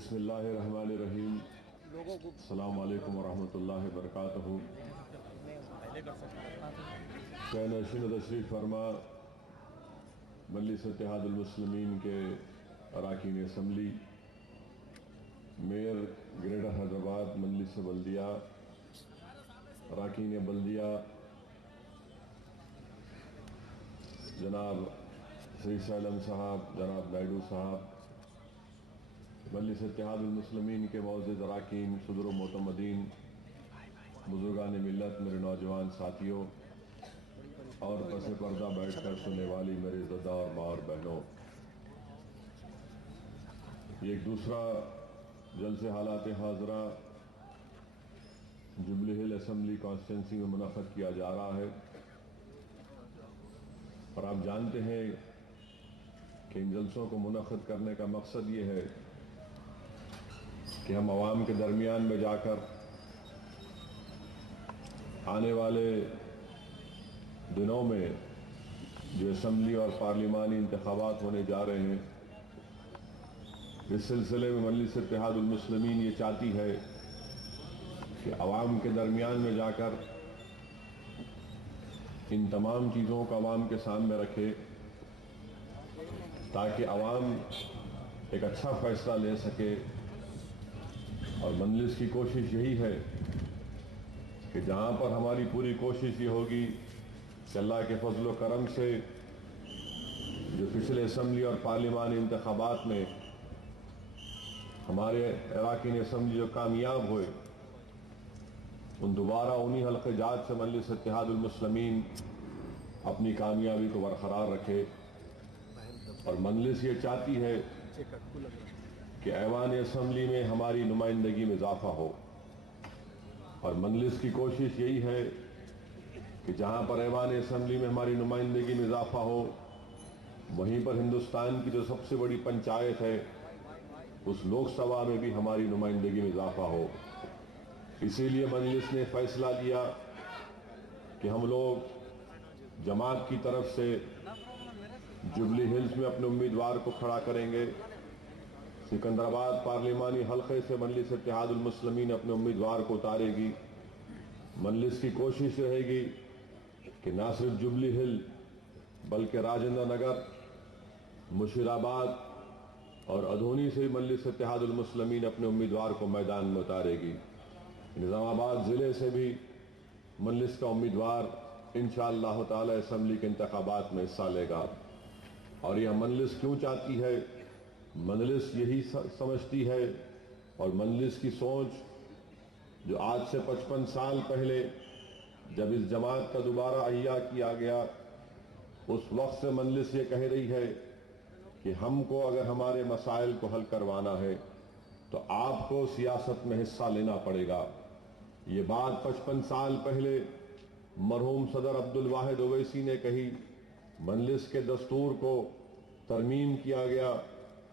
बिस्मिल्लाहिर्रहमानिर्रहीम। अस्सलाम वालेकुम वरहमतुल्लाहि वबरकातुहू। नशीन तशरीफ़ फरमा मजलिस इत्तेहादुल मुस्लिमीन के अरकान असम्बली, मेयर ग्रेटर हैदराबाद, मजलिस बल्दिया, अरकान बल्दिया, जनाब श्री सैलम साहब, जनाब नायडू साहब, मजलिस इत्तेहादुल मुस्लिमीन के मौजूद अरकान, सदर व मोतमदीन, बुजुर्गान मिल्लत, मेरे नौजवान साथियों और पस पर्दा बैठकर सुनने वाली मेरे ज़दा और माँ और बहनों, ये एक दूसरा जलसे हालात हाज़रा जुबली हिल असम्बली कॉन्स्टिट्यूंसी में मुनक़्क़द किया जा रहा है। और आप जानते हैं कि इन जलसों को मुनक़्क़द करने का मकसद ये है कि हम आवाम के दरमियान में जाकर आने वाले दिनों में जो असम्बली और पार्लिमानी इंतख़ाबात होने जा रहे हैं, इस सिलसिले में मजलिस इत्तेहादुल मुस्लिमीन ये चाहती है कि आवाम के दरमियान में जाकर इन तमाम चीज़ों को आवाम के सामने रखे ताकि आवाम एक अच्छा फ़ैसला ले सके। और मजलिस की कोशिश यही है कि जहाँ पर हमारी पूरी कोशिश ये होगी कि अल्लाह के फजल व करम से जो पिछले असम्बली और पार्लिमानी इंतख़ाबात में हमारे अरकान असम्बली जो कामयाब हुए, उन दोबारा उन्हीं हल्क़े जात से मजलिस इत्तेहादुल मुस्लिमीन अपनी कामयाबी को बरकरार रखे। और मजलिस ये चाहती है कि ऐवान असम्बली में हमारी नुमाइंदगी में इजाफा हो। और मजलिस की कोशिश यही है कि जहाँ पर ऐवान असम्बली में हमारी नुमाइंदगी में इजाफा हो, वहीं पर हिंदुस्तान की जो सबसे बड़ी पंचायत है उस लोकसभा में भी हमारी नुमाइंदगी में इजाफा हो। इसीलिए मजलिस ने फैसला लिया कि हम लोग जमात की तरफ से जुबली हिल्स में अपने उम्मीदवार को खड़ा करेंगे। सिकंदराबाद पार्लिमानी हल्के से मजलिस इत्तेहादुल मुस्लिमीन अपने उम्मीदवार को उतारेगी। मजलिस की कोशिश रहेगी कि ना सिर्फ जुबली हिल बल्कि राजेंद्र नगर, मुशीराबाद और अधोनी से मजलिस इत्तेहादुल मुस्लिमीन अपने उम्मीदवार को मैदान में उतारेगी। निज़ामाबाद ज़िले से भी मजलिस का उम्मीदवार इंशाअल्लाह ताला असम्बली के इंतख़ाबात में हिस्सा लेगा। और यह मजलिस क्यों चाहती है? मजलिस यही समझती है और मजलिस की सोच जो आज से 55 साल पहले जब इस जमात का दोबारा अहिया किया गया, उस वक्त से मजलिस ये कह रही है कि हमको अगर हमारे मसाइल को हल करवाना है तो आपको सियासत में हिस्सा लेना पड़ेगा। ये बात 55 साल पहले मरहूम सदर अब्दुल वाहिद ओवैसी ने कही। मजलिस के दस्तूर को तरमीम किया गया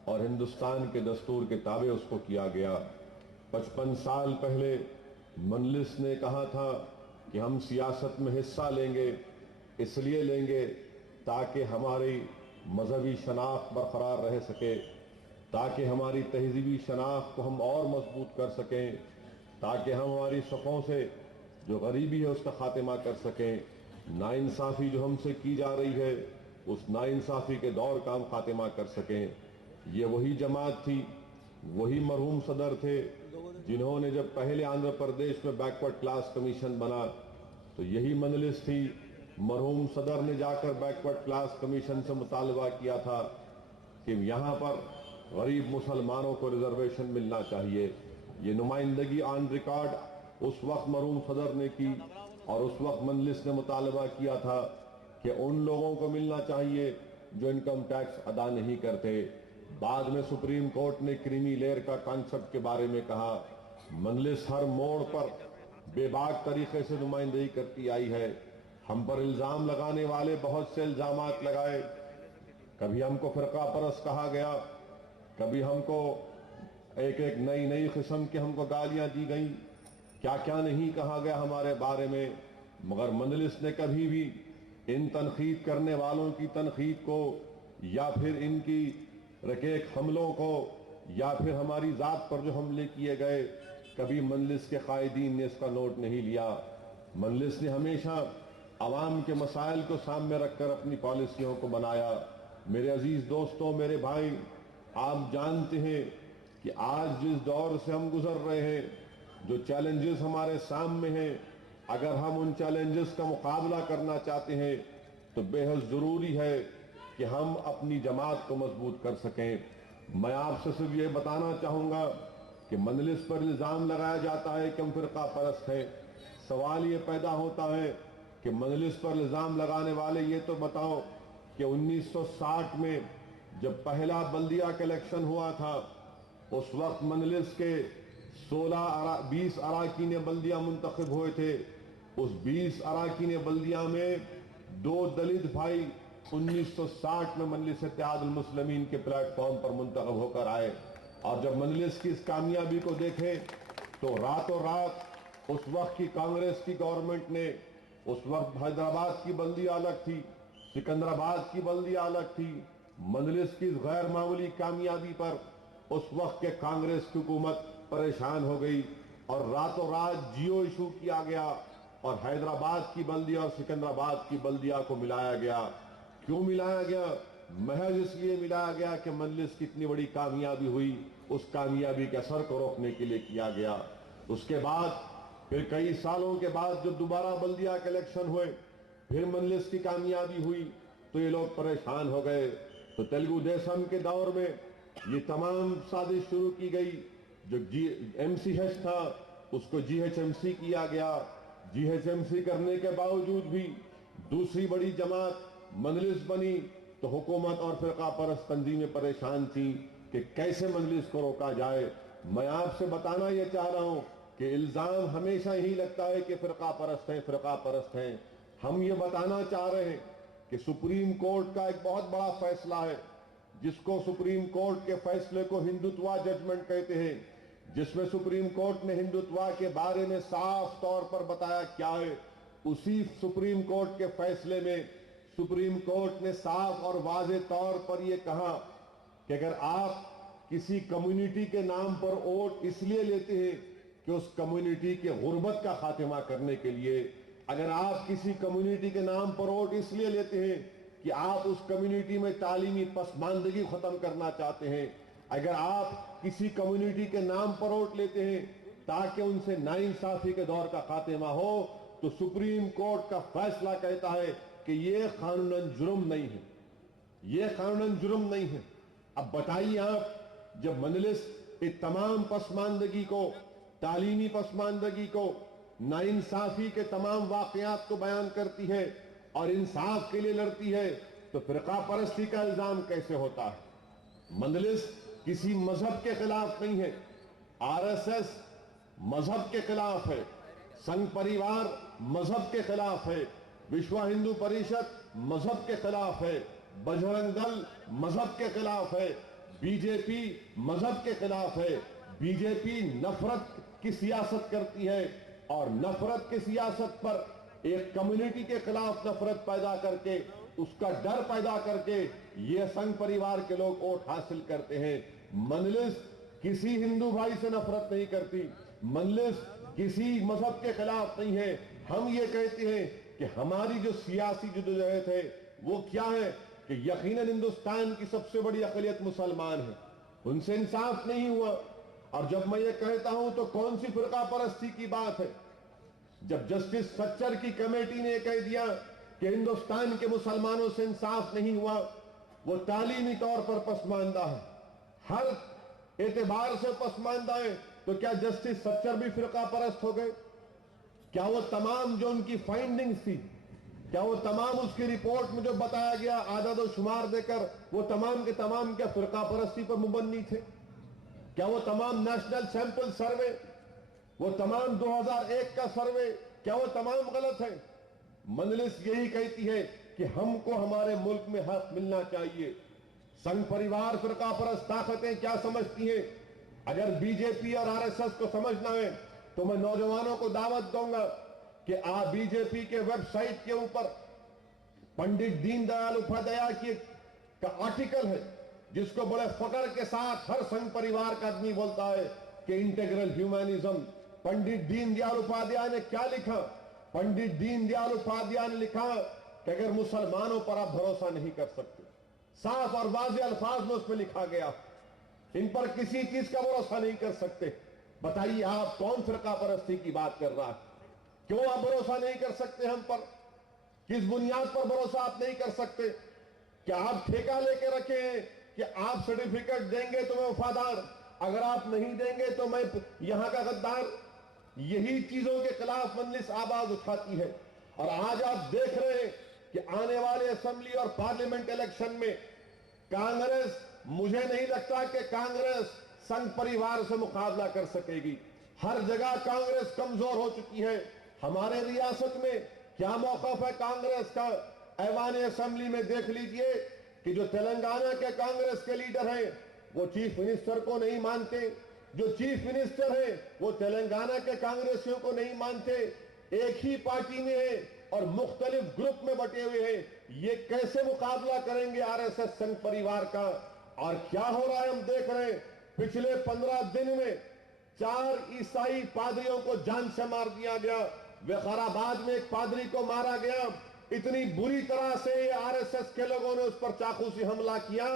और हिंदुस्तान के दस्तूर के ताबे उसको किया गया। 55 साल पहले मजलिस ने कहा था कि हम सियासत में हिस्सा लेंगे, इसलिए लेंगे ताकि हमारी मजहबी शनाख्त बरकरार रह सके, ताकि हमारी तहजीबी शनाख्त को हम और मजबूत कर सकें, ताकि हम हमारी सफ़ों से जो गरीबी है उसका खात्मा कर सकें, नाइंसाफ़ी जो हमसे की जा रही है उस नाइंसाफ़ी के दौर का हम खात्मा कर सकें। ये वही जमात थी, वही मरहूम सदर थे जिन्होंने जब पहले आंध्र प्रदेश में बैकवर्ड क्लास कमीशन बना तो यही मजलिस थी। मरहूम सदर ने जाकर बैकवर्ड क्लास कमीशन से मुतालबा किया था कि यहाँ पर गरीब मुसलमानों को रिजर्वेशन मिलना चाहिए। ये नुमाइंदगी ऑन रिकॉर्ड उस वक्त मरहूम सदर ने की और उस वक्त मजलिस ने मुतालबा किया था कि उन लोगों को मिलना चाहिए जो इनकम टैक्स अदा नहीं करते। बाद में सुप्रीम कोर्ट ने क्रीमी लेयर का कॉन्सेप्ट के बारे में कहा। मजलिस हर मोड़ पर बेबाक तरीके से नुमाइंदगी करती आई है। हम पर इल्जाम लगाने वाले बहुत से इल्जामात लगाए। कभी हमको फिरका परस्त कहा गया, कभी हमको एक एक नई किस्म की हमको गालियां दी गई, क्या क्या नहीं कहा गया हमारे बारे में। मगर मजलिस ने कभी भी इन तनकीद करने वालों की तनकीद को या फिर इनकी रकेक हमलों को या फिर हमारी ज़ात पर जो हमले किए गए, कभी मजलिस के कायदीन ने इसका नोट नहीं लिया। मजलिस ने हमेशा आवाम के मसाइल को सामने रखकर अपनी पॉलिसियों को बनाया। मेरे अजीज दोस्तों, मेरे भाई, आप जानते हैं कि आज जिस दौर से हम गुजर रहे हैं, जो चैलेंजेस हमारे सामने हैं, अगर हम उन चैलेंजेस का मुकाबला करना चाहते हैं तो बेहद ज़रूरी है कि हम अपनी जमात को मजबूत कर सकें। मैं आपसे सिर्फ ये बताना चाहूँगा कि मजलिस पर इल्ज़ाम लगाया जाता है कि हम फ़िरका परस्त हैं। सवाल ये पैदा होता है कि मजलिस पर इल्ज़ाम लगाने वाले ये तो बताओ कि 1960 में जब पहला बल्दिया का इलेक्शन हुआ था, उस वक्त मजलिस के 20 अराकीन बल्दिया मुंतखब हुए थे। उस 20 अराकीन बल्दिया में 2 दलित भाई 1960 में मजलिस इत्तेहादुल मुस्लिमीन के प्लेटफॉर्म पर मुंतखब होकर आए। और जब मजलिस की इस कामयाबी को देखें तो रातों रात उस वक्त की कांग्रेस की गवर्नमेंट ने, उस वक्त हैदराबाद की बल्दिया अलग थी, सिकंदराबाद की बल्दिया अलग थी, मजलिस की गैर मामूली कामयाबी पर उस वक्त के कांग्रेस की हुकूमत परेशान हो गई और रातों रात जियो इशू किया गया और हैदराबाद की बल्दिया और सिकंदराबाद की बल्दिया को मिलाया गया। क्यों मिलाया गया? महज इसलिए मिलाया गया कि मजलिस की इतनी बड़ी कामयाबी हुई, उस कामयाबी के असर को रोकने के लिए किया गया। उसके बाद फिर कई सालों के बाद जब दोबारा बल्दिया के इलेक्शन हुए, फिर मजलिस की कामयाबी हुई तो ये लोग परेशान हो गए। तो तेलुगु देशम के दौर में ये तमाम साजिश शुरू की गई। जो MCH था उसको GHMC किया गया। GHMC करने के बावजूद भी दूसरी बड़ी जमात मजलिस बनी तो हुकूमत और फिरका परस्त तंजीमें परेशान थी कि कैसे मजलिस को रोका जाए। मैं आपसे बताना यह चाह रहा हूं कि इल्जाम हमेशा यही लगता है कि फिरका परस्त हैं, फिरका परस्त हैं। हम ये बताना चाह रहे हैं कि सुप्रीम कोर्ट का एक बहुत बड़ा फैसला है, जिसको सुप्रीम कोर्ट के फैसले को हिंदुत्वा जजमेंट कहते हैं, जिसमें सुप्रीम कोर्ट ने हिंदुत्वा के बारे में साफ तौर पर बताया क्या है। उसी सुप्रीम कोर्ट के फैसले में सुप्रीम कोर्ट ने साफ और वाज़ेह तौर पर यह कहा कि अगर आप किसी कम्युनिटी के नाम पर वोट इसलिए लेते हैं कि उस कम्युनिटी के गुर्बत का खात्मा करने के लिए, अगर आप किसी कम्युनिटी के नाम पर वोट इसलिए लेते हैं कि आप उस कम्युनिटी में तालीमी पसमानदगी खत्म करना चाहते हैं, अगर आप किसी कम्युनिटी के नाम पर वोट लेते हैं ताकि उनसे नाइंसाफी के दौर का खात्मा हो, तो सुप्रीम कोर्ट का फैसला कहता है कि यह कानूनन जुर्म नहीं है, यह कानूनन जुर्म नहीं है। अब बताइए आप, जब मजलिस इस तमाम पसमानदगी को, तालीमी पसमानदगी को, नाइंसाफी के तमाम वाकयात को बयान करती है और इंसाफ के लिए लड़ती है, तो फिरका परस्ती का इल्जाम कैसे होता है? मजलिस किसी मजहब के खिलाफ नहीं है। RSS मजहब के खिलाफ है, संघ परिवार मजहब के खिलाफ है, विश्व हिंदू परिषद मजहब के खिलाफ है, बजरंग दल मजहब के खिलाफ है, बीजेपी मजहब के खिलाफ है। बीजेपी नफरत की सियासत करती है और नफरत की सियासत पर एक कम्युनिटी के खिलाफ नफरत पैदा करके, उसका डर पैदा करके ये संघ परिवार के लोग वोट हासिल करते हैं। मजलिस किसी हिंदू भाई से नफरत नहीं करती, मजलिस किसी मजहब के खिलाफ नहीं है। हम ये कहते हैं कि हमारी जो सियासी जद्दोजहद है वो क्या है कि यकीनन हिंदुस्तान की सबसे बड़ी अक़लियत मुसलमान है, उनसे इंसाफ नहीं हुआ। और जब मैं ये कहता हूं तो कौन सी फिरका परस्ती की बात है? जब जस्टिस सच्चर की कमेटी ने कह दिया कि हिंदुस्तान के मुसलमानों से इंसाफ नहीं हुआ, वो तालीमी तौर पर पसमानदा है, हर एतबार से पसमानदा है, तो क्या जस्टिस सच्चर भी फिरका परस्त हो गए? क्या वो तमाम जो उनकी फाइंडिंग्स थी, क्या वो तमाम उसकी रिपोर्ट में जो बताया गया आदद और शुमार देकर, वो तमाम के तमाम क्या फिरका परस्ती पर मुबन्नी थे? क्या वो तमाम नेशनल सैंपल सर्वे, वो तमाम 2001 का सर्वे, क्या वो तमाम गलत है? मजलिस यही कहती है कि हमको हमारे मुल्क में हक मिलना चाहिए। संघ परिवार फिरका परस्त ताकतें क्या समझती हैं? अगर बीजेपी और RSS को समझना है तो मैं नौजवानों को दावत दूंगा कि आप बीजेपी के वेबसाइट के ऊपर पंडित दीनदयाल उपाध्याय की का आर्टिकल है, जिसको बड़े फकर के साथ हर संघ परिवार का आदमी बोलता है कि इंटीग्रल ह्यूमैनिज्म। पंडित दीनदयाल उपाध्याय ने क्या लिखा? पंडित दीनदयाल उपाध्याय ने लिखा कि अगर मुसलमानों पर आप भरोसा नहीं कर सकते, साफ और वाज़ेह अल्फाज में उसमें लिखा गया, इन पर किसी चीज का भरोसा नहीं कर सकते। बताइए आप कौन फिरका परस्ती की बात कर रहा है? क्यों आप भरोसा नहीं कर सकते हम पर? किस बुनियाद पर भरोसा आप नहीं कर सकते? क्या आप ठेका लेके रखे हैं कि आप सर्टिफिकेट देंगे तो मैं वफादार, अगर आप नहीं देंगे तो मैं यहां का गद्दार? यही चीजों के खिलाफ मजलिस आवाज उठाती है। और आज आप देख रहे हैं कि आने वाले असेंबली और पार्लियामेंट इलेक्शन में कांग्रेस, मुझे नहीं लगता कि कांग्रेस संघ परिवार से मुकाबला कर सकेगी। हर जगह कांग्रेस कमजोर हो चुकी है। हमारे रियासत में क्या मौकफ है कांग्रेस का? ऐवान असेंबली में देख लीजिए कि जो तेलंगाना के कांग्रेस के लीडर हैं वो चीफ मिनिस्टर को नहीं मानते, जो चीफ मिनिस्टर हैं वो तेलंगाना के कांग्रेसियों को नहीं मानते, एक ही पार्टी में है और मुख्तलिफ ग्रुप में बटे हुए हैं। ये कैसे मुकाबला करेंगे आरएसएस संघ परिवार का? और क्या हो रहा है हम देख रहे हैं। पिछले 15 दिन में 4 ईसाई पादरियों को जान से मार दिया गया। विकाराबाद में एक पादरी को मारा गया। इतनी बुरी तरह से आरएसएस के लोगों ने उस पर चाकू से हमला किया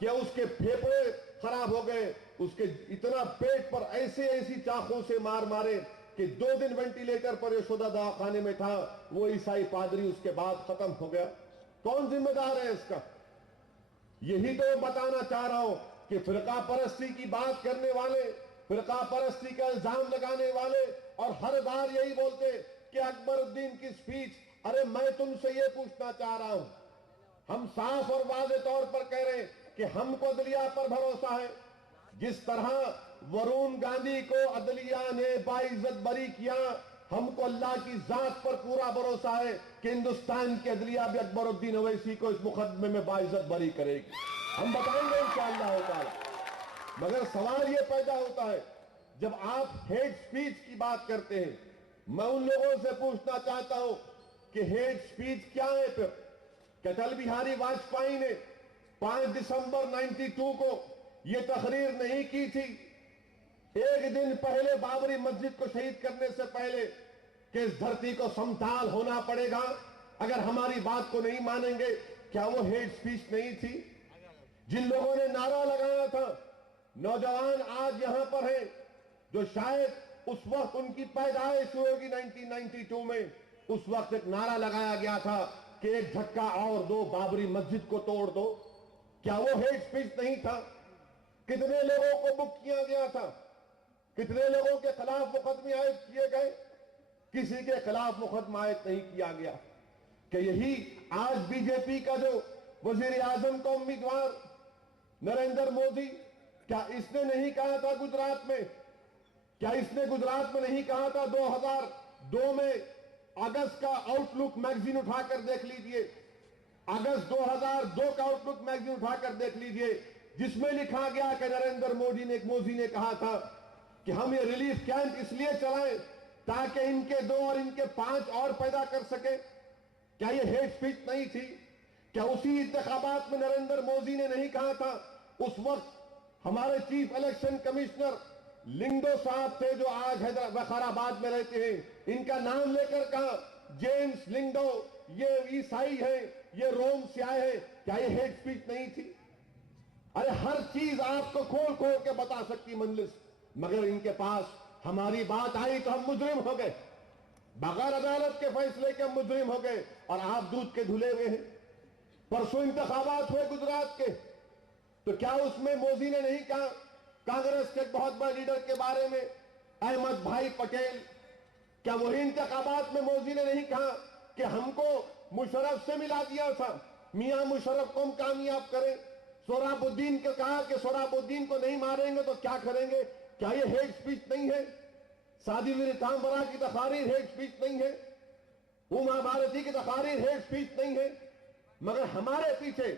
कि उसके फेफड़े खराब हो गए। उसके इतना पेट पर ऐसी चाकू से मार मारे कि 2 दिन वेंटिलेटर पर यशोदा दवाखाने में था। वो ईसाई पादरी उसके बाद खत्म हो गया। कौन जिम्मेदार है इसका? यही तो मैं बताना चाह रहा हूं कि फिरका परस्ती की बात करने वाले, फिरका परस्ती का इल्जाम लगाने वाले और हर बार यही बोलते कि अकबरुद्दीन की स्पीच। अरे मैं तुमसे यह पूछना चाह रहा हूं, हम साफ और वाज़ेह तौर पर कह रहे हैं कि हमको अदलिया पर भरोसा है। जिस तरह वरुण गांधी को अदलिया ने बाइज्जत बरी किया, हमको अल्लाह की जात पर पूरा भरोसा है कि हिंदुस्तान की अदलिया भी अकबरुद्दीन ओवैसी को इस मुकदमे में बाइज्जत बरी करेगी। हम बताएंगे इंशाअल्लाह ताला। मगर सवाल यह पैदा होता है जब आप हेट स्पीच की बात करते हैं, मैं उन लोगों से पूछना चाहता हूं कि हेट स्पीच क्या है फिर? अटल बिहारी वाजपेयी ने 5 दिसंबर 92 को यह तकरीर नहीं की थी, एक दिन पहले बाबरी मस्जिद को शहीद करने से पहले, कि इस धरती को समताल होना पड़ेगा अगर हमारी बात को नहीं मानेंगे? क्या वो हेट स्पीच नहीं थी? जिन लोगों ने नारा लगाया था, नौजवान आज यहां पर हैं जो शायद उस वक्त उनकी पैदाइश होगी 1992 में, उस वक्त एक नारा लगाया गया था कि एक झटका और दो, बाबरी मस्जिद को तोड़ दो। क्या वो हेट स्पीच नहीं था? कितने लोगों को बुक किया गया था? कितने लोगों के खिलाफ मुकदमे आयद किए गए? किसी के खिलाफ मुकदमा आयद नहीं किया गया। कि यही आज बीजेपी का जो वजीर आजम का उम्मीदवार नरेंद्र मोदी, क्या इसने नहीं कहा था गुजरात में, क्या इसने गुजरात में नहीं कहा था 2002 में? अगस्त का आउटलुक मैगजीन उठाकर देख लीजिए, अगस्त 2002 का आउटलुक मैगजीन उठाकर देख लीजिए, जिसमें लिखा गया कि नरेंद्र मोदी ने कहा था कि हम ये रिलीफ कैंप इसलिए चलाएं ताकि इनके 2 और इनके 5 और पैदा कर सके। क्या ये हेट स्पीच नहीं थी? क्या उसी इंतखाबात में नरेंद्र मोदी ने नहीं कहा था? उस वक्त हमारे चीफ इलेक्शन कमिश्नर लिंगडो साहब थे जो आज वकाराबाद में रहते हैं, इनका नाम लेकर कहा जेम्स लिंगडो, ये ईसाई है, ये रोम से आए हैं। क्या ये हेट स्पीच नहीं थी? अरे हर चीज आपको खोल खोल के बता सकती मजलिस, मगर इनके पास हमारी बात आई तो हम मुजरिम हो गए, बगैर अदालत के फैसले के हम मुजरिम हो गए और आप दूध के धुले हुए हैं। परसों इंतखाबात हुए गुजरात के, तो क्या उसमें मोदी ने नहीं कहा कांग्रेस के बहुत बड़े लीडर के बारे में, अहमद भाई पटेल? क्या वही इंतखाबात में मोदी ने नहीं कहा कि हमको मुशर्रफ से मिला दिया था, मियां मुशर्रफ को हम कामयाब करें? सोहराबुद्दीन को कहा कि सोहराबुद्दीन को नहीं मारेंगे तो क्या करेंगे? क्या ये हेट स्पीच नहीं है? सादी रितांबरा की तकारीर हेट स्पीच नहीं है? उमा भारती की तकारीर हेट स्पीच नहीं है? मगर हमारे पीछे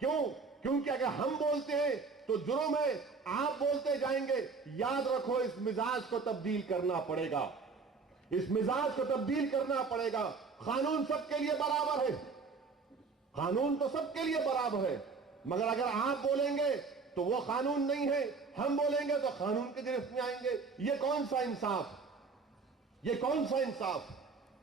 क्यों? क्योंकि अगर हम बोलते हैं तो जुर्म है, आप बोलते जाएंगे। याद रखो, इस मिजाज को तब्दील करना पड़ेगा, इस मिजाज को तब्दील करना पड़ेगा। कानून सबके लिए बराबर है, कानून तो सबके लिए बराबर है, मगर अगर आप बोलेंगे तो वो कानून नहीं है, हम बोलेंगे तो कानून की गिरफ्त में आएंगे। ये कौन सा इंसाफ, ये कौन सा इंसाफ।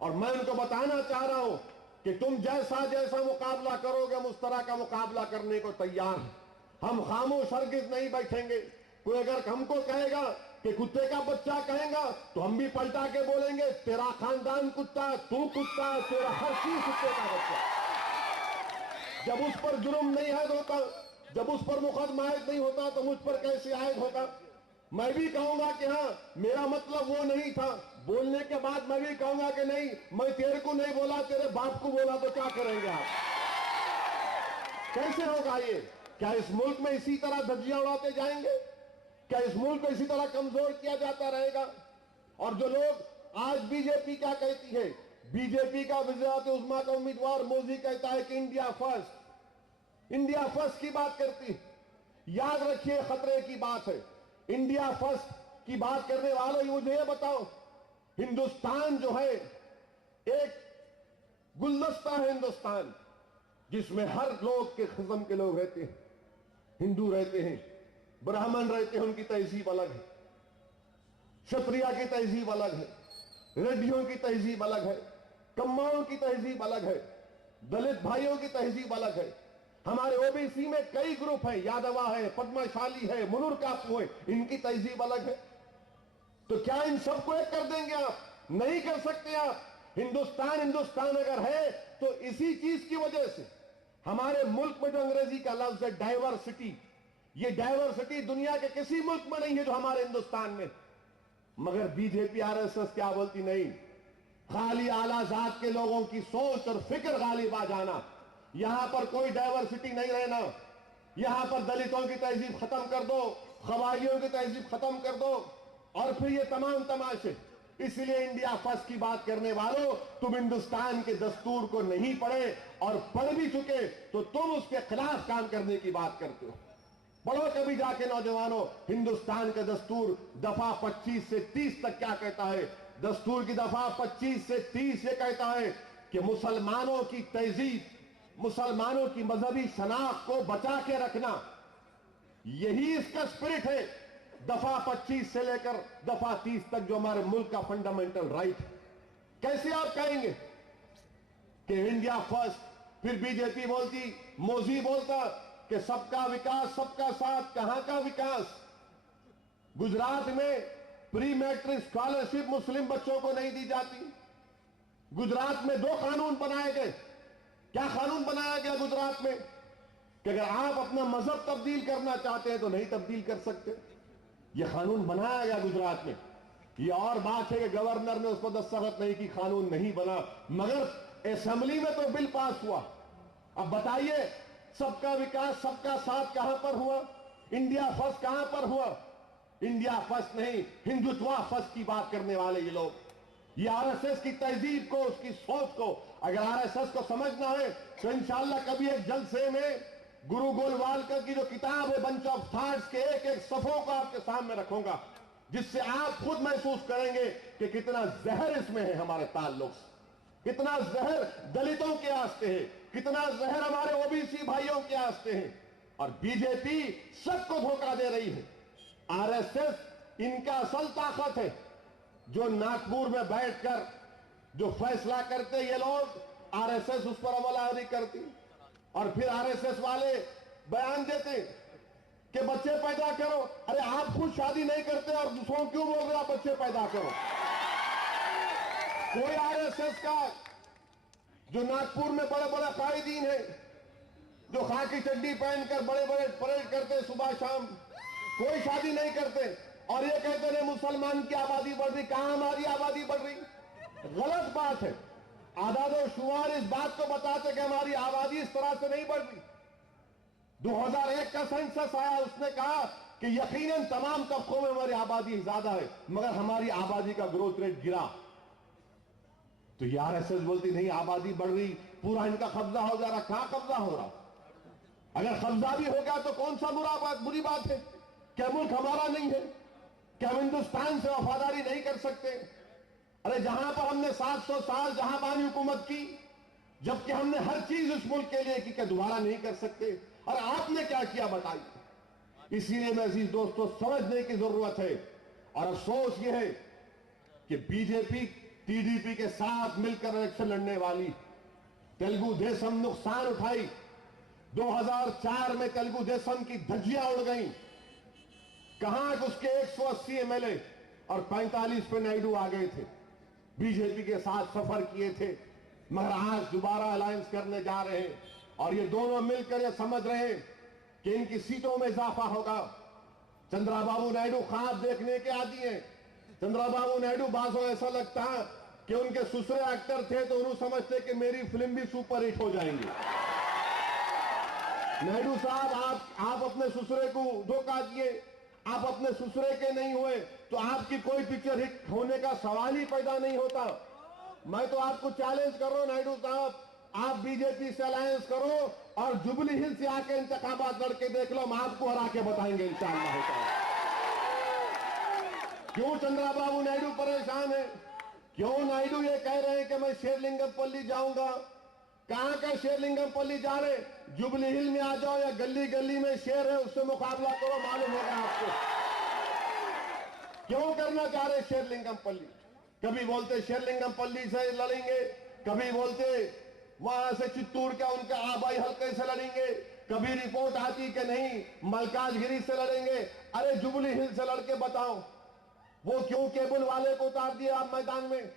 और मैं उनको बताना चाह रहा हूं कि तुम जैसा जैसा मुकाबला करोगे, हम उस तरह का मुकाबला करने को तैयार हैं। हम खामोश हरगिज नहीं बैठेंगे। कोई अगर हमको कहेगा कि कुत्ते का बच्चा कहेगा तो हम भी पलटा के बोलेंगे तेरा खानदान कुत्ता, तू कुत्ता, तेरा हर चीज कुत्ते का बच्चा। जब उस पर जुर्म नहीं आयद होता, जब उस पर मुकदमा आयद नहीं होता तो मुझ पर कैसे आयद होगा। मैं भी कहूंगा कि हाँ मेरा मतलब वो नहीं था, बोलने के बाद मैं भी कहूंगा कि नहीं मैं तेरे को नहीं बोला, तेरे बाप को बोला, तो क्या करेंगे आप? कैसे होगा ये? क्या इस मुल्क में इसी तरह धज्जियां उड़ाते जाएंगे? क्या इस मुल्क को इसी तरह कमजोर किया जाता रहेगा? और जो लोग आज बीजेपी क्या कहती है, बीजेपी का वज़ीर-ए-आज़म उज़्मा का उम्मीदवार मोदी कहता है कि इंडिया फर्स्ट, इंडिया फर्स्ट की बात करती है। याद रखिए खतरे की बात है। इंडिया फर्स्ट की बात करने वालों, मुझे ये बताओ, हिंदुस्तान जो है एक गुलदस्ता है, हिंदुस्तान जिसमें हर लोग के किस्म के लोग रहते हैं। हिंदू रहते हैं, ब्राह्मण रहते हैं, उनकी तहजीब अलग है, क्षत्रिया की तहजीब अलग है, रेड्डियों की तहजीब अलग है, कम्माओं की तहजीब अलग है, दलित भाइयों की तहजीब अलग है। हमारे ओबीसी में कई ग्रुप हैं, यादवा है, पद्मशाली है, मुनूर काफू है, इनकी तहजीब अलग है। तो क्या इन सबको एक कर देंगे आप? नहीं कर सकते आप। हिंदुस्तान हिंदुस्तान अगर है तो इसी चीज की वजह से हमारे मुल्क में जो अंग्रेजी का लफ्ज है डाइवर्सिटी, ये डाइवर्सिटी दुनिया के किसी मुल्क में नहीं है जो हमारे हिंदुस्तान में। मगर बीजेपी आरएसएस क्या बोलती? नहीं, खाली आला जात के लोगों की सोच और फिक्र गालिब आ जाना, यहां पर कोई डाइवर्सिटी नहीं रहना, यहां पर दलितों की तहजीब खत्म कर दो, खवालियों की तहजीब खत्म कर दो, और फिर ये तमाम तमाशे। इसलिए इंडिया फर्स्ट की बात करने वालों, तुम हिंदुस्तान के दस्तूर को नहीं पढ़े, और पढ़ भी चुके तो तुम उसके खिलाफ काम करने की बात करते हो। पढ़ो कभी जाके नौजवानों, हिंदुस्तान का दस्तूर दफा 25 से 30 तक क्या कहता है। दस्तूर की दफा 25 से 30 ये कहता है कि मुसलमानों की तहजीब, मुसलमानों की मजहबी शनाख्त को बचा के रखना, यही इसका स्पिरिट है। दफा 25 से लेकर दफा 30 तक जो हमारे मुल्क का फंडामेंटल राइट है। कैसे आप कहेंगे कि इंडिया फर्स्ट, फिर बीजेपी बोलती, मोदी बोलता कि सबका विकास सबका साथ। कहां का विकास? गुजरात में प्री मैट्रिक स्कॉलरशिप मुस्लिम बच्चों को नहीं दी जाती। गुजरात में 2 कानून बनाए गए। क्या कानून बनाया गया गुजरात में कि अगर आप अपना मजहब तब्दील करना चाहते हैं तो नहीं तब्दील कर सकते। यह कानून बनाया गया गुजरात में। यह और बात है कि गवर्नर ने उस पर दस्तखत नहीं की, कानून नहीं बना, मगर असेंबली में तो बिल पास हुआ। अब बताइए, सबका विकास सबका साथ कहां पर हुआ? इंडिया फर्स्ट कहां पर हुआ? इंडिया फर्स्ट नहीं, हिंदुत्वा फर्स्ट की बात करने वाले ये लोग। ये आरएसएस की तहजीब को, उसकी सोच को अगर आरएसएस को समझना है तो इंशाअल्लाह कभी एक जलसे में गुरु गोलवालकर की जो किताब है बंच ऑफ थॉट्स के एक एक सफों को आपके सामने रखूंगा, जिससे आप खुद महसूस करेंगे कि कितना जहर इसमें है हमारे ताल्लुक से, कितना जहर दलितों के आस्ते है, कितना जहर हमारे ओबीसी भाइयों के आस्ते है। और बीजेपी सबको धोखा दे रही है। आरएसएस इनका असल ताकत है, जो नागपुर में बैठकर जो फैसला करते ये लोग, आरएसएस उस पर अमलावरी करती, और फिर आरएसएस वाले बयान देते कि बच्चे पैदा करो। अरे आप खुद शादी नहीं करते और दूसरों क्यों बोल रहे आप बच्चे पैदा करो? कोई आरएसएस का जो नागपुर में बड़े बड़े कायदीन है, जो खाकी चड्डी पहनकर बड़े बड़े परेड करते सुबह शाम, कोई शादी नहीं करते और ये कहते रहे मुसलमान की आबादी बढ़ रही। कहां हमारी आबादी बढ़ रही? गलत बात है। आदादो शुमार इस बात को बताते कि हमारी आबादी इस तरह से नहीं बढ़ रही। 2001 का सेंसस आया, उसने कहा कि यकीनन तमाम तबकों में हमारी आबादी ज्यादा है, मगर हमारी आबादी का ग्रोथ रेट गिरा। तो ये आरएसएस बोलती नहीं आबादी बढ़ रही, पूरा इनका कब्जा हो जा रहा। कहां कब्जा हो रहा? अगर कब्जा भी हो गया तो कौन सा बुरी बात है? क्या मुल्क हमारा नहीं है? क्या हम हिंदुस्तान से वफादारी नहीं कर सकते? अरे जहां पर हमने 700 साल जहां बानी हुकूमत की, जबकि हमने हर चीज उस मुल्क के लिए की, क्या दोबारा नहीं कर सकते? और आपने क्या किया बताइए। इसीलिए मैं अजीज दोस्तों समझने की जरूरत है और अफसोस यह है कि बीजेपी टीडीपी के साथ मिलकर इलेक्शन लड़ने वाली। तेलुगु देशम नुकसान उठाई। 2004 में तेलुगु देशम की धज्जियां उड़ गईं। कहां उसके 180 एमएलए और 45 पे नायडू आ गए थे। बीजेपी के साथ सफर किए थे, मगर आज दोबारा अलायंस करने जा रहे हैं और ये दोनों मिलकर ये समझ रहे हैं कि इनकी सीटों में इजाफा होगा। चंद्रबाबू नायडू ख्वाब देखने के आदी हैं। चंद्रबाबू नायडू बाजों ऐसा लगता है कि उनके ससुरे एक्टर थे तो उन्होंने समझते कि मेरी फिल्म भी सुपरहिट हो जाएंगी। नायडू साहब, आप अपने ससुरे को धोखा दिए, आप अपने ससुरे के नहीं हुए तो आपकी कोई पिक्चर हिट होने का सवाल ही पैदा नहीं होता। मैं तो आपको चैलेंज कर रहा हूं नायडू साहब, आप बीजेपी से अलायंस करो और जुबली हिल से आके इंतखाबात लड़के देख लो, हम आपको हरा के बताएंगे इंशाअल्लाह होता। क्यों चंद्रबाबू नायडू परेशान है? क्यों नायडू ये कह रहे हैं कि मैं शेरलिंगमपल्ली जाऊंगा? कहां का शेरलिंगमपल्ली जा रहे? जुबली हिल में आ जाओ या गली गली में शेर है उससे मुकाबला करो, मालूम होगा आपको। क्यों करना चाह रहे शेरलिंगमपल्ली? कभी बोलते शेरलिंगमपल्ली से लड़ेंगे, कभी बोलते वहां से चित्तूर का उनका आबाई हल्के से लड़ेंगे, कभी रिपोर्ट आती कि नहीं मलकाजगिरी से लड़ेंगे। अरे जुबली हिल से लड़के बताओ, वो क्यों केबल वाले को उतार दिया आप मैदान में?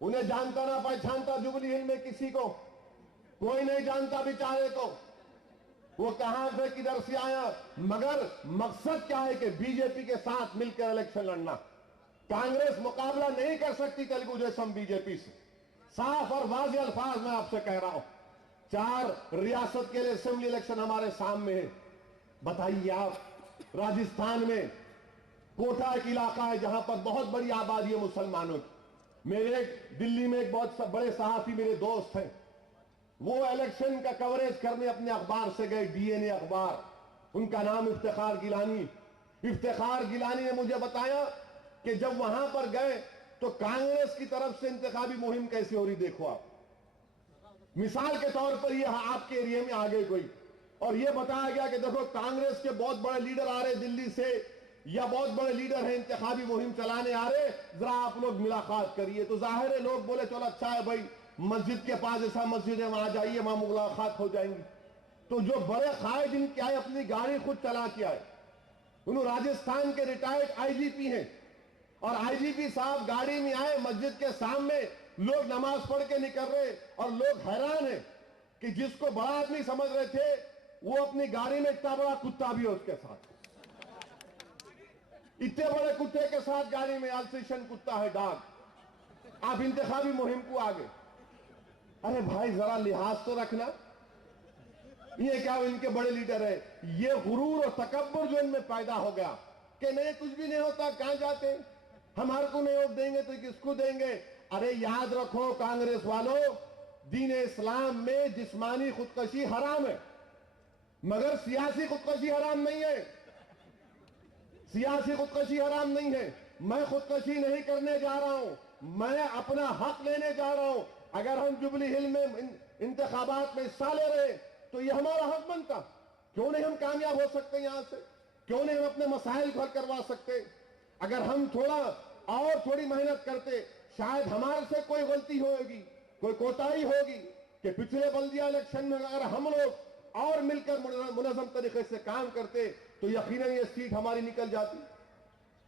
उन्हें जानता ना पहचानता जुबली हिल में किसी को, कोई नहीं जानता बेचारे को, वो कहां से किधर से आया। मगर मकसद क्या है कि बीजेपी के साथ मिलकर इलेक्शन लड़ना। कांग्रेस मुकाबला नहीं कर सकती तेलुगु देशम बीजेपी से। साफ और वाज़ेह अल्फाज में आपसे कह रहा हूं। 4 रियासत के लिए असेंबली इलेक्शन हमारे सामने है। बताइए आप, राजस्थान में कोटा एक इलाका है जहां पर बहुत बड़ी आबादी है मुसलमानों की। मेरे दिल्ली में एक बहुत बड़े सहाफी मेरे दोस्त हैं, वो इलेक्शन का कवरेज करने अपने अखबार से गए, डीएनए अखबार, उनका नाम इफ्तिखार गिलानी। इफ्तिखार गिलानी ने मुझे बताया कि जब वहां पर गए तो कांग्रेस की तरफ से इंतखाबी मुहिम कैसी हो रही देखो आप। मिसाल के तौर पर ये आपके एरिया में आ गए कोई और ये बताया गया कि देखो कांग्रेस के बहुत बड़े लीडर आ रहे दिल्ली से या बहुत बड़े लीडर हैं इंतखाबी मुहिम चलाने आ रहे, जरा आप लोग मुलाकात करिए। तो जाहिर है लोग बोले चलो अच्छा है भाई, मस्जिद के पास ऐसा मस्जिद है वहां जाइए, वहां मुलाकात हो जाएंगी। तो जो बड़े कायद इनके आए अपनी गाड़ी खुद चला के आए, उन्होंने राजस्थान के रिटायर्ड आईजीपी हैं और आईजीपी साहब गाड़ी में आए, मस्जिद के सामने लोग नमाज पढ़ के निकल रहे और लोग हैरान है कि जिसको बड़ा आदमी समझ रहे थे वो अपनी गाड़ी में इतना बड़ा कुत्ता भी है उसके साथ। इतने बड़े कुत्ते के साथ गाड़ी में अल्सेशन कुत्ता है डॉग, आप इंतखाबी मुहिम को आगे। अरे भाई जरा लिहाज तो रखना। ये क्या इनके बड़े लीडर है, ये गुरूर और तकब्बुर जो इनमें पैदा हो गया कि नहीं कुछ भी नहीं होता, कहां जाते, हमारे को नहीं वोट देंगे तो किसको देंगे। अरे याद रखो कांग्रेस वालों, दीन इस्लाम में जिस्मानी खुदकशी हराम है मगर सियासी खुदकशी हराम नहीं है। सियासी खुदकशी हराम नहीं है। मैं खुदकशी नहीं करने जा रहा हूं, मैं अपना हक लेने जा रहा हूं। अगर हम जुबली हिल में इंतखाबात में हिस्सा ले रहे तो ये हमारा हक बनता। क्यों नहीं हम कामयाब हो सकते यहां से? क्यों नहीं हम अपने मसाइल को हल करवा सकते? अगर हम थोड़ी मेहनत करते, शायद हमारे से कोई गलती होगी, कोई कोताही होगी कि पिछले बल्दिया इलेक्शन में अगर हम लोग और मिलकर मुनज़्ज़म तरीके से काम करते तो यकीनन ये सीट हमारी निकल जाती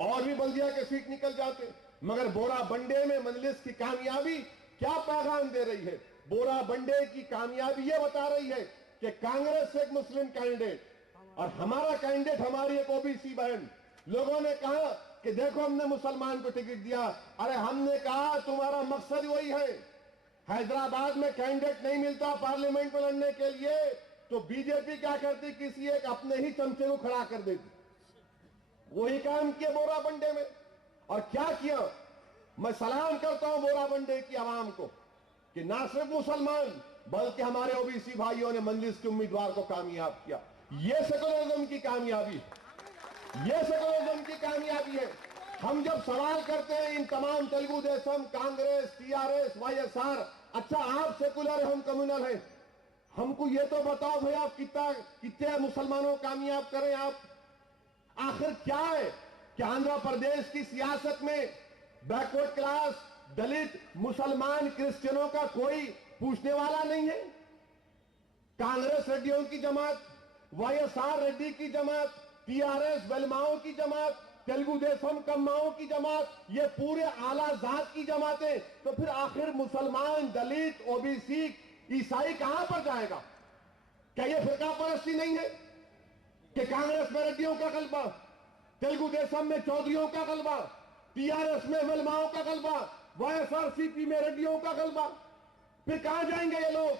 और भी बल्दिया के सीट निकल जाते। मगर बोरा बंडे में मजलिस की कामयाबी क्या पैगाम दे रही है? बोरा बंडे की कामयाबी ये बता रही है कि कांग्रेस एक मुस्लिम कैंडिडेट और हमारा कैंडिडेट हमारी एक ओबीसी बहन। लोगों ने कहा कि देखो हमने मुसलमान को टिकट दिया। अरे हमने कहा तुम्हारा मकसद वही है। हैदराबाद में कैंडिडेट नहीं मिलता पार्लियामेंट में लड़ने के लिए तो बीजेपी क्या करती, किसी एक अपने ही चमचे को खड़ा कर देती। वही काम किया बोरा बंडे में। और क्या किया? मैं सलाम करता हूं बोरा बंडे की आवाम को कि ना सिर्फ मुसलमान बल्कि हमारे ओबीसी भाइयों ने मजलिस के उम्मीदवार को कामयाब किया। यह सेकुलरिज्म की कामयाबी है, यह सेकुलरिज्म की कामयाबी है। हम जब सवाल करते हैं इन तमाम तेलुगु देशम, कांग्रेस, टीआरएस, वाईएसआर, अच्छा आप सेकुलर, हम कम्युनल हैं, हमको ये तो बताओ भाई, आप कितने मुसलमानों को कामयाब करें आप? आखिर क्या है कि आंध्र प्रदेश की सियासत में बैकवर्ड क्लास, दलित, मुसलमान, क्रिश्चियनों का कोई पूछने वाला नहीं है? कांग्रेस रेड्डियों की जमात, वाईएसआर रेड्डी की जमात, टीआरएस वेलमाओं की जमात, तेलुगु देशम कम्माओं की जमात, ये पूरे आला जात की जमातें, तो फिर आखिर मुसलमान, दलित, ओबीसी, ईसाई कहां पर जाएगा? क्या ये फिरका परस्ती नहीं है कि कांग्रेस में रेड्डियों का गलबा, तेलुगु देशम में चौधरियों का गलबा, टीआरएस में वेलमाओं का गलबा, वाईएसआरसीपी में रेड्डियों का गलबा? फिर कहां जाएंगे ये लोग?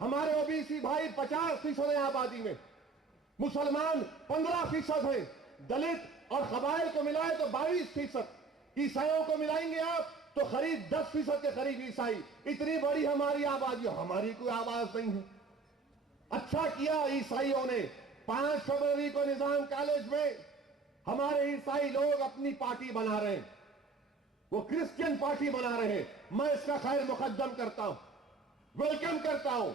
हमारे ओबीसी भाई 50% है आबादी में, मुसलमान 15% है, दलित और कबाइल को मिलाए तो 22%, ईसाइयों को मिलाएंगे आप तो करीब 10% के करीब ईसाई। इतनी बड़ी हमारी आबादी, हमारी कोई आवाज नहीं है। अच्छा किया ईसाइयों ने 5 फरवरी को निजाम कॉलेज में हमारे ईसाई लोग अपनी पार्टी बना रहे हैं, वो क्रिश्चियन पार्टी बना रहे हैं। मैं इसका खैर मुकद्दम करता हूं, वेलकम करता हूं।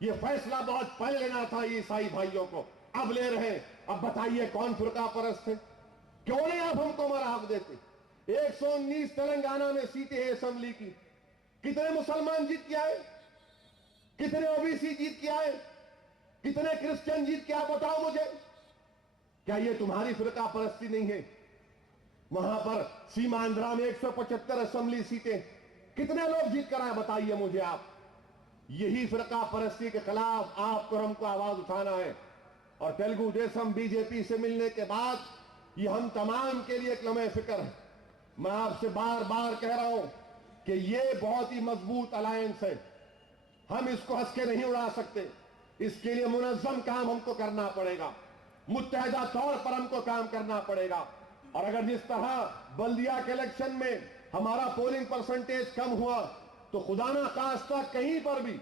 ये फैसला बहुत पहले लेना था ईसाई भाइयों को, अब ले रहे हैं। अब बताइए कौन फिरका परस्त है? क्यों नहीं आप हमको हमारा हक देते? 119 तेलंगाना में सीटें हैं असेंबली की, कितने मुसलमान जीत के आए? कितने ओबीसी जीत के आए? कितने क्रिश्चियन जीत के? आप बताओ मुझे, क्या ये तुम्हारी फिरका परस्ती नहीं है? वहां पर सीमांध्रा में 175 असेंबली सीटें, कितने लोग जीत कर आए? बताइए मुझे आप। यही फिरका परस्ती के खिलाफ आपको हमको आवाज उठाना है। और तेलुगु देशम बीजेपी से मिलने के बाद ये हम तमाम के लिए एक लम्हे फिक्र है। मैं आपसे बार बार कह रहा हूं कि ये बहुत ही मजबूत अलायंस है, हम इसको हंस के नहीं उड़ा सकते। इसके लिए मुनज्जम काम हमको करना पड़ेगा, मुत्तहदा तौर पर हमको काम करना पड़ेगा। और अगर जिस तरह बल्दिया के इलेक्शन में हमारा पोलिंग परसेंटेज कम हुआ, तो खुदा ना खास्ता कहीं पर भी,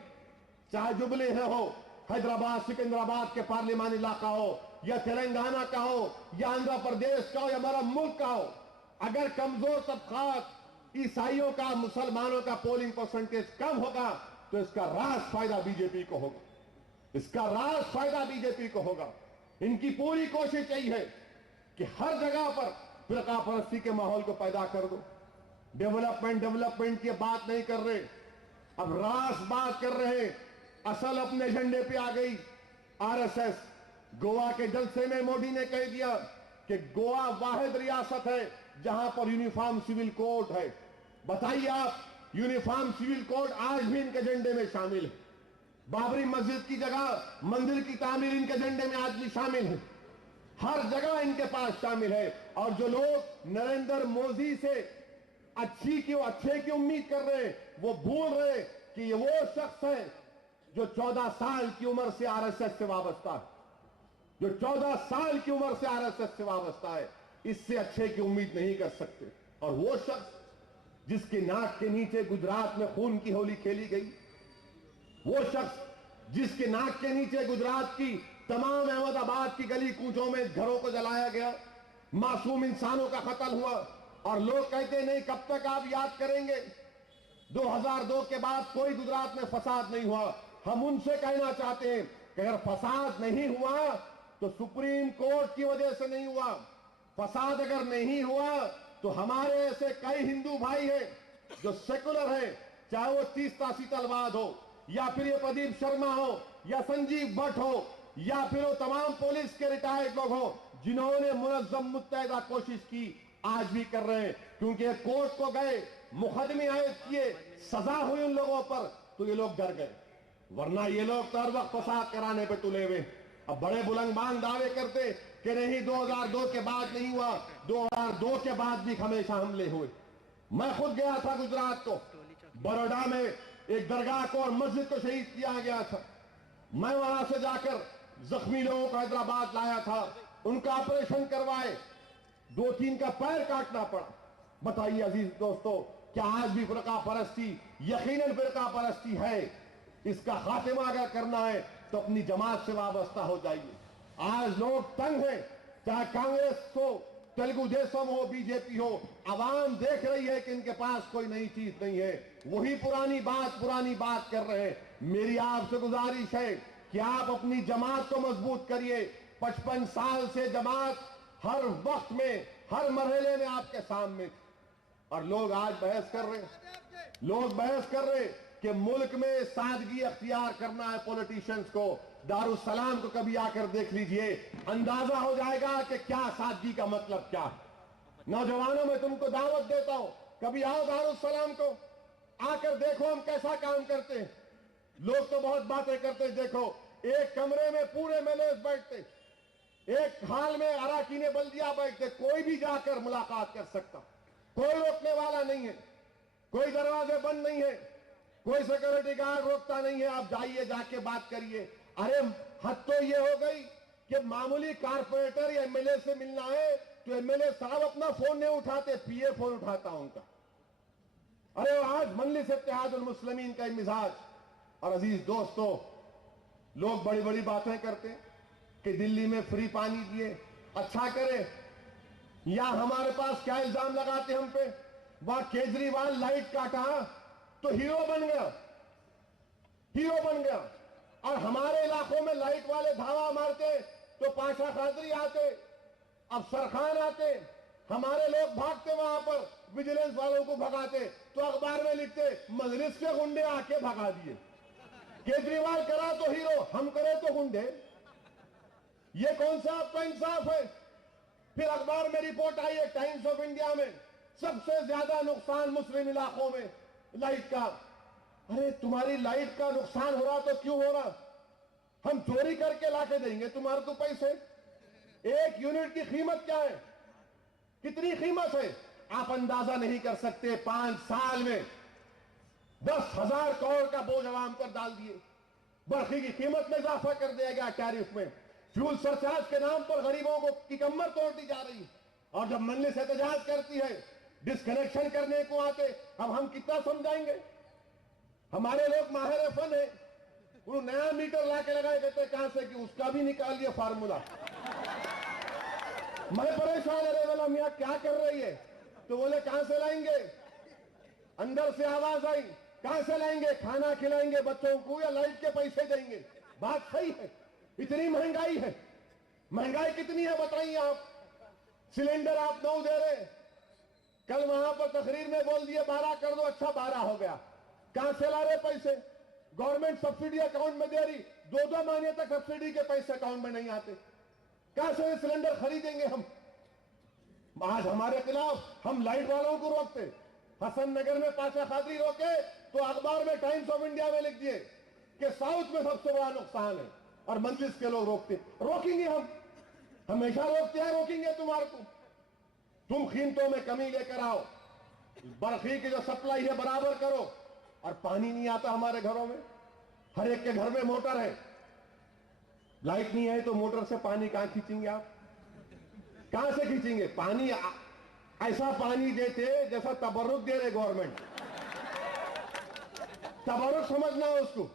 चाहे जुबली है हो, हैदराबाद सिकंदराबाद के पार्लिमानी इलाका हो, या तेलंगाना का हो, या आंध्र प्रदेश का हो, या हमारा मुल्क का हो, अगर कमजोर तबकात, ईसाइयों का, मुसलमानों का पोलिंग परसेंटेज कम होगा, तो इसका रास फायदा बीजेपी को होगा। इसका रास फायदा बीजेपी को होगा। इनकी पूरी कोशिश यही है कि हर जगह पर फिरका परस्ती के माहौल को पैदा कर दो। डेवलपमेंट की बात नहीं कर रहे, अब रास बात कर रहे हैं। असल अपने एजेंडे पे आ गई आरएसएस। गोवा के जलसे में मोदी ने कह दिया कि गोवा वाहिद रियासत है जहां पर यूनिफॉर्म सिविल कोड है। बताइए आप, यूनिफॉर्म सिविल कोड आज भी इनके एजेंडे में शामिल है। बाबरी मस्जिद की जगह मंदिर की तामीर इनके एजेंडे में आज भी शामिल है। हर जगह इनके पास शामिल है। और जो लोग नरेंद्र मोदी से अच्छे की उम्मीद कर रहे हैं, वो भूल रहे कि ये वो शख्स है जो 14 साल की उम्र से आरएसएस से वाबस्ता है, जो 14 साल की उम्र से आरएसएस से वाबस्ता है। इससे अच्छे की उम्मीद नहीं कर सकते। और वो शख्स जिसके नाक के नीचे गुजरात में खून की होली खेली गई, वो शख्स जिसके नाक के नीचे गुजरात की तमाम अहमदाबाद की गली कूचों में घरों को जलाया गया, मासूम इंसानों का कत्ल हुआ, और लोग कहते नहीं कब तक आप याद करेंगे। 2002 के बाद कोई गुजरात में फसाद नहीं हुआ। हम उनसे कहना चाहते हैं कि अगर फसाद नहीं हुआ तो सुप्रीम कोर्ट की वजह से नहीं हुआ। फसाद अगर नहीं हुआ तो हमारे ऐसे कई हिंदू भाई हैं जो सेकुलर हैं, चाहे वो तीस्ता सीतलवाद हो, या फिर ये प्रदीप शर्मा हो, या संजीव भट्ट हो, या फिर वो तमाम पुलिस के रिटायर्ड लोग हो, जिन्होंने मुनज्जम मुत्तहदा कोशिश की, आज भी कर रहे हैं। क्योंकि कोर्ट को गए, मुकदमे आयद किए, सजा हुई उन लोगों पर, तो ये लोग डर गए। वरना ये लोग तो हर वक्त फसाद कराने पे तुले हुए। अब बड़े बुलंदबान दावे करते कि नहीं 2002 के बाद नहीं हुआ, 2002 के बाद भी हमेशा हमले हुए। मैं खुद गया था गुजरात को, बड़ौदा में एक दरगाह को और मस्जिद को शहीद किया गया था। मैं वहां से जाकर जख्मी लोगों को हैदराबाद लाया था, उनका ऑपरेशन करवाए, 2-3 का पैर काटना पड़ा। बताइए अजीज दोस्तों, क्या आज भी फिरका परस्ती, यकीनन फिरका परस्ती है। इसका खात्मा अगर करना है तो अपनी जमात से वाबस्ता हो जाइए। आज लोग तंग हैं, चाहे कांग्रेस हो, तेलुगु देशम हो, बीजेपी हो, आवाम देख रही है कि इनके पास कोई नई चीज नहीं है। वही पुरानी बात कर रहे हैं। मेरी आपसे गुजारिश है कि आप अपनी जमात को मजबूत करिए। 55 साल से जमात हर वक्त में, हर मरहले में आपके सामने, और लोग आज बहस कर रहे कि मुल्क में सादगी अख्तियार करना है पॉलिटिशियंस को। दारुस्सलाम को कभी आकर देख लीजिए, अंदाजा हो जाएगा कि क्या सादगी का मतलब क्या है। नौजवानों में तुमको दावत देता हूं, कभी आओ दारुस्सलाम को, आकर देखो हम कैसा काम करते हैं। लोग तो बहुत बातें करते, देखो एक कमरे में पूरे मेलेस बैठते, एक हाल में अराकीने बल्दिया बैठते, कोई भी जाकर मुलाकात कर सकता, कोई रोकने वाला नहीं है, कोई दरवाजे बंद नहीं है, कोई सिक्योरिटी गार्ड रोकता नहीं है। आप जाइए, जाके बात करिए। अरे हद तो ये हो गई कि मामूली कारपोरेटर या एमएलए से मिलना है तो एमएलए साहब अपना फोन नहीं उठाते, पीए फोन उठाता उनका। अरे आज मजलिस इत्तेहादुल मुस्लिमीन का मिजाज। और अजीज दोस्तों, लोग बड़ी बड़ी बातें करते हैं कि दिल्ली में फ्री पानी दिए, अच्छा करे, या हमारे पास क्या इल्जाम लगाते हम पे, वहां केजरीवाल लाइट काटा तो हीरो बन गया, और हमारे इलाकों में लाइट वाले धावा मारते तो पाशा खादरी आते, अफसर खान आते, हमारे लोग भागते वहां पर, विजिलेंस वालों को भगाते, तो अखबार में लिखते मजलिस के गुंडे आके भगा दिए। केजरीवाल करा तो हीरो, हम करे तो गुंडे। ये कौन सा आपका इंसाफ है? फिर अखबार में रिपोर्ट आई है टाइम्स ऑफ इंडिया में, सबसे ज्यादा नुकसान मुस्लिम इलाकों में लाइट का। अरे तुम्हारी लाइट का नुकसान हो रहा तो क्यों हो रहा? हम चोरी करके लाके देंगे तुम्हारे को पैसे। एक यूनिट की कीमत क्या है, कितनी कीमत है, आप अंदाजा नहीं कर सकते। 5 साल में 10,000 करोड़ का बोझ आवाम पर डाल दिए। बर्फी की कीमत में इजाफा कर दिया गया, टैरिफ में, फ्यूल सरचार्ज के नाम पर गरीबों को की कमर तोड़ दी जा रही है। और जब मजलिस एहतजाज करती है, डिस्कनेक्शन करने को आते, अब हम कितना समझाएंगे? हमारे लोग माहिर फन है, वो नया मीटर लाके लगाए, कहते कहां से, कि उसका भी निकाल दिया फार्मूला। मैं परेशान, अरे वाला मियां क्या कर रही है? तो बोले कहां से लाएंगे? अंदर से आवाज आई, कहां से लाएंगे? खाना खिलाएंगे बच्चों को या लाइट के पैसे देंगे? बात सही है, इतनी महंगाई है। महंगाई कितनी है बताइए आप? सिलेंडर आप 9 दे रहे, कल वहां पर तकरीर में बोल दिए 12 कर दो, अच्छा 12 हो गया। कहां से ला रहे पैसे? गवर्नमेंट सब्सिडी अकाउंट में दे रही, 2-2 महीने तक सब्सिडी के पैसे अकाउंट में नहीं आते। कहां से सिलेंडर खरीदेंगे हम? आज हमारे खिलाफ हम लाइट वालों को रोकते, हसन नगर में पाशा खादरी रोके तो अखबार में टाइम्स ऑफ इंडिया में लिख दिए कि साउथ में सबसे बड़ा नुकसान है, और मजलिस के लोग रोकेंगे हम, हमेशा रोकते हैं, रोकेंगे तुम्हारे को। तुम कीमतों में कमी लेकर आओ, बर्फी की जो सप्लाई है बराबर करो, और पानी नहीं आता हमारे घरों में। हर एक के घर में मोटर है, लाइट नहीं है तो मोटर से पानी कहां खींचेंगे आप? कहां से खींचेंगे पानी? ऐसा पानी देते जैसा तबर्रुक दे रहे गवर्नमेंट। तबर्रुक समझना है उसको।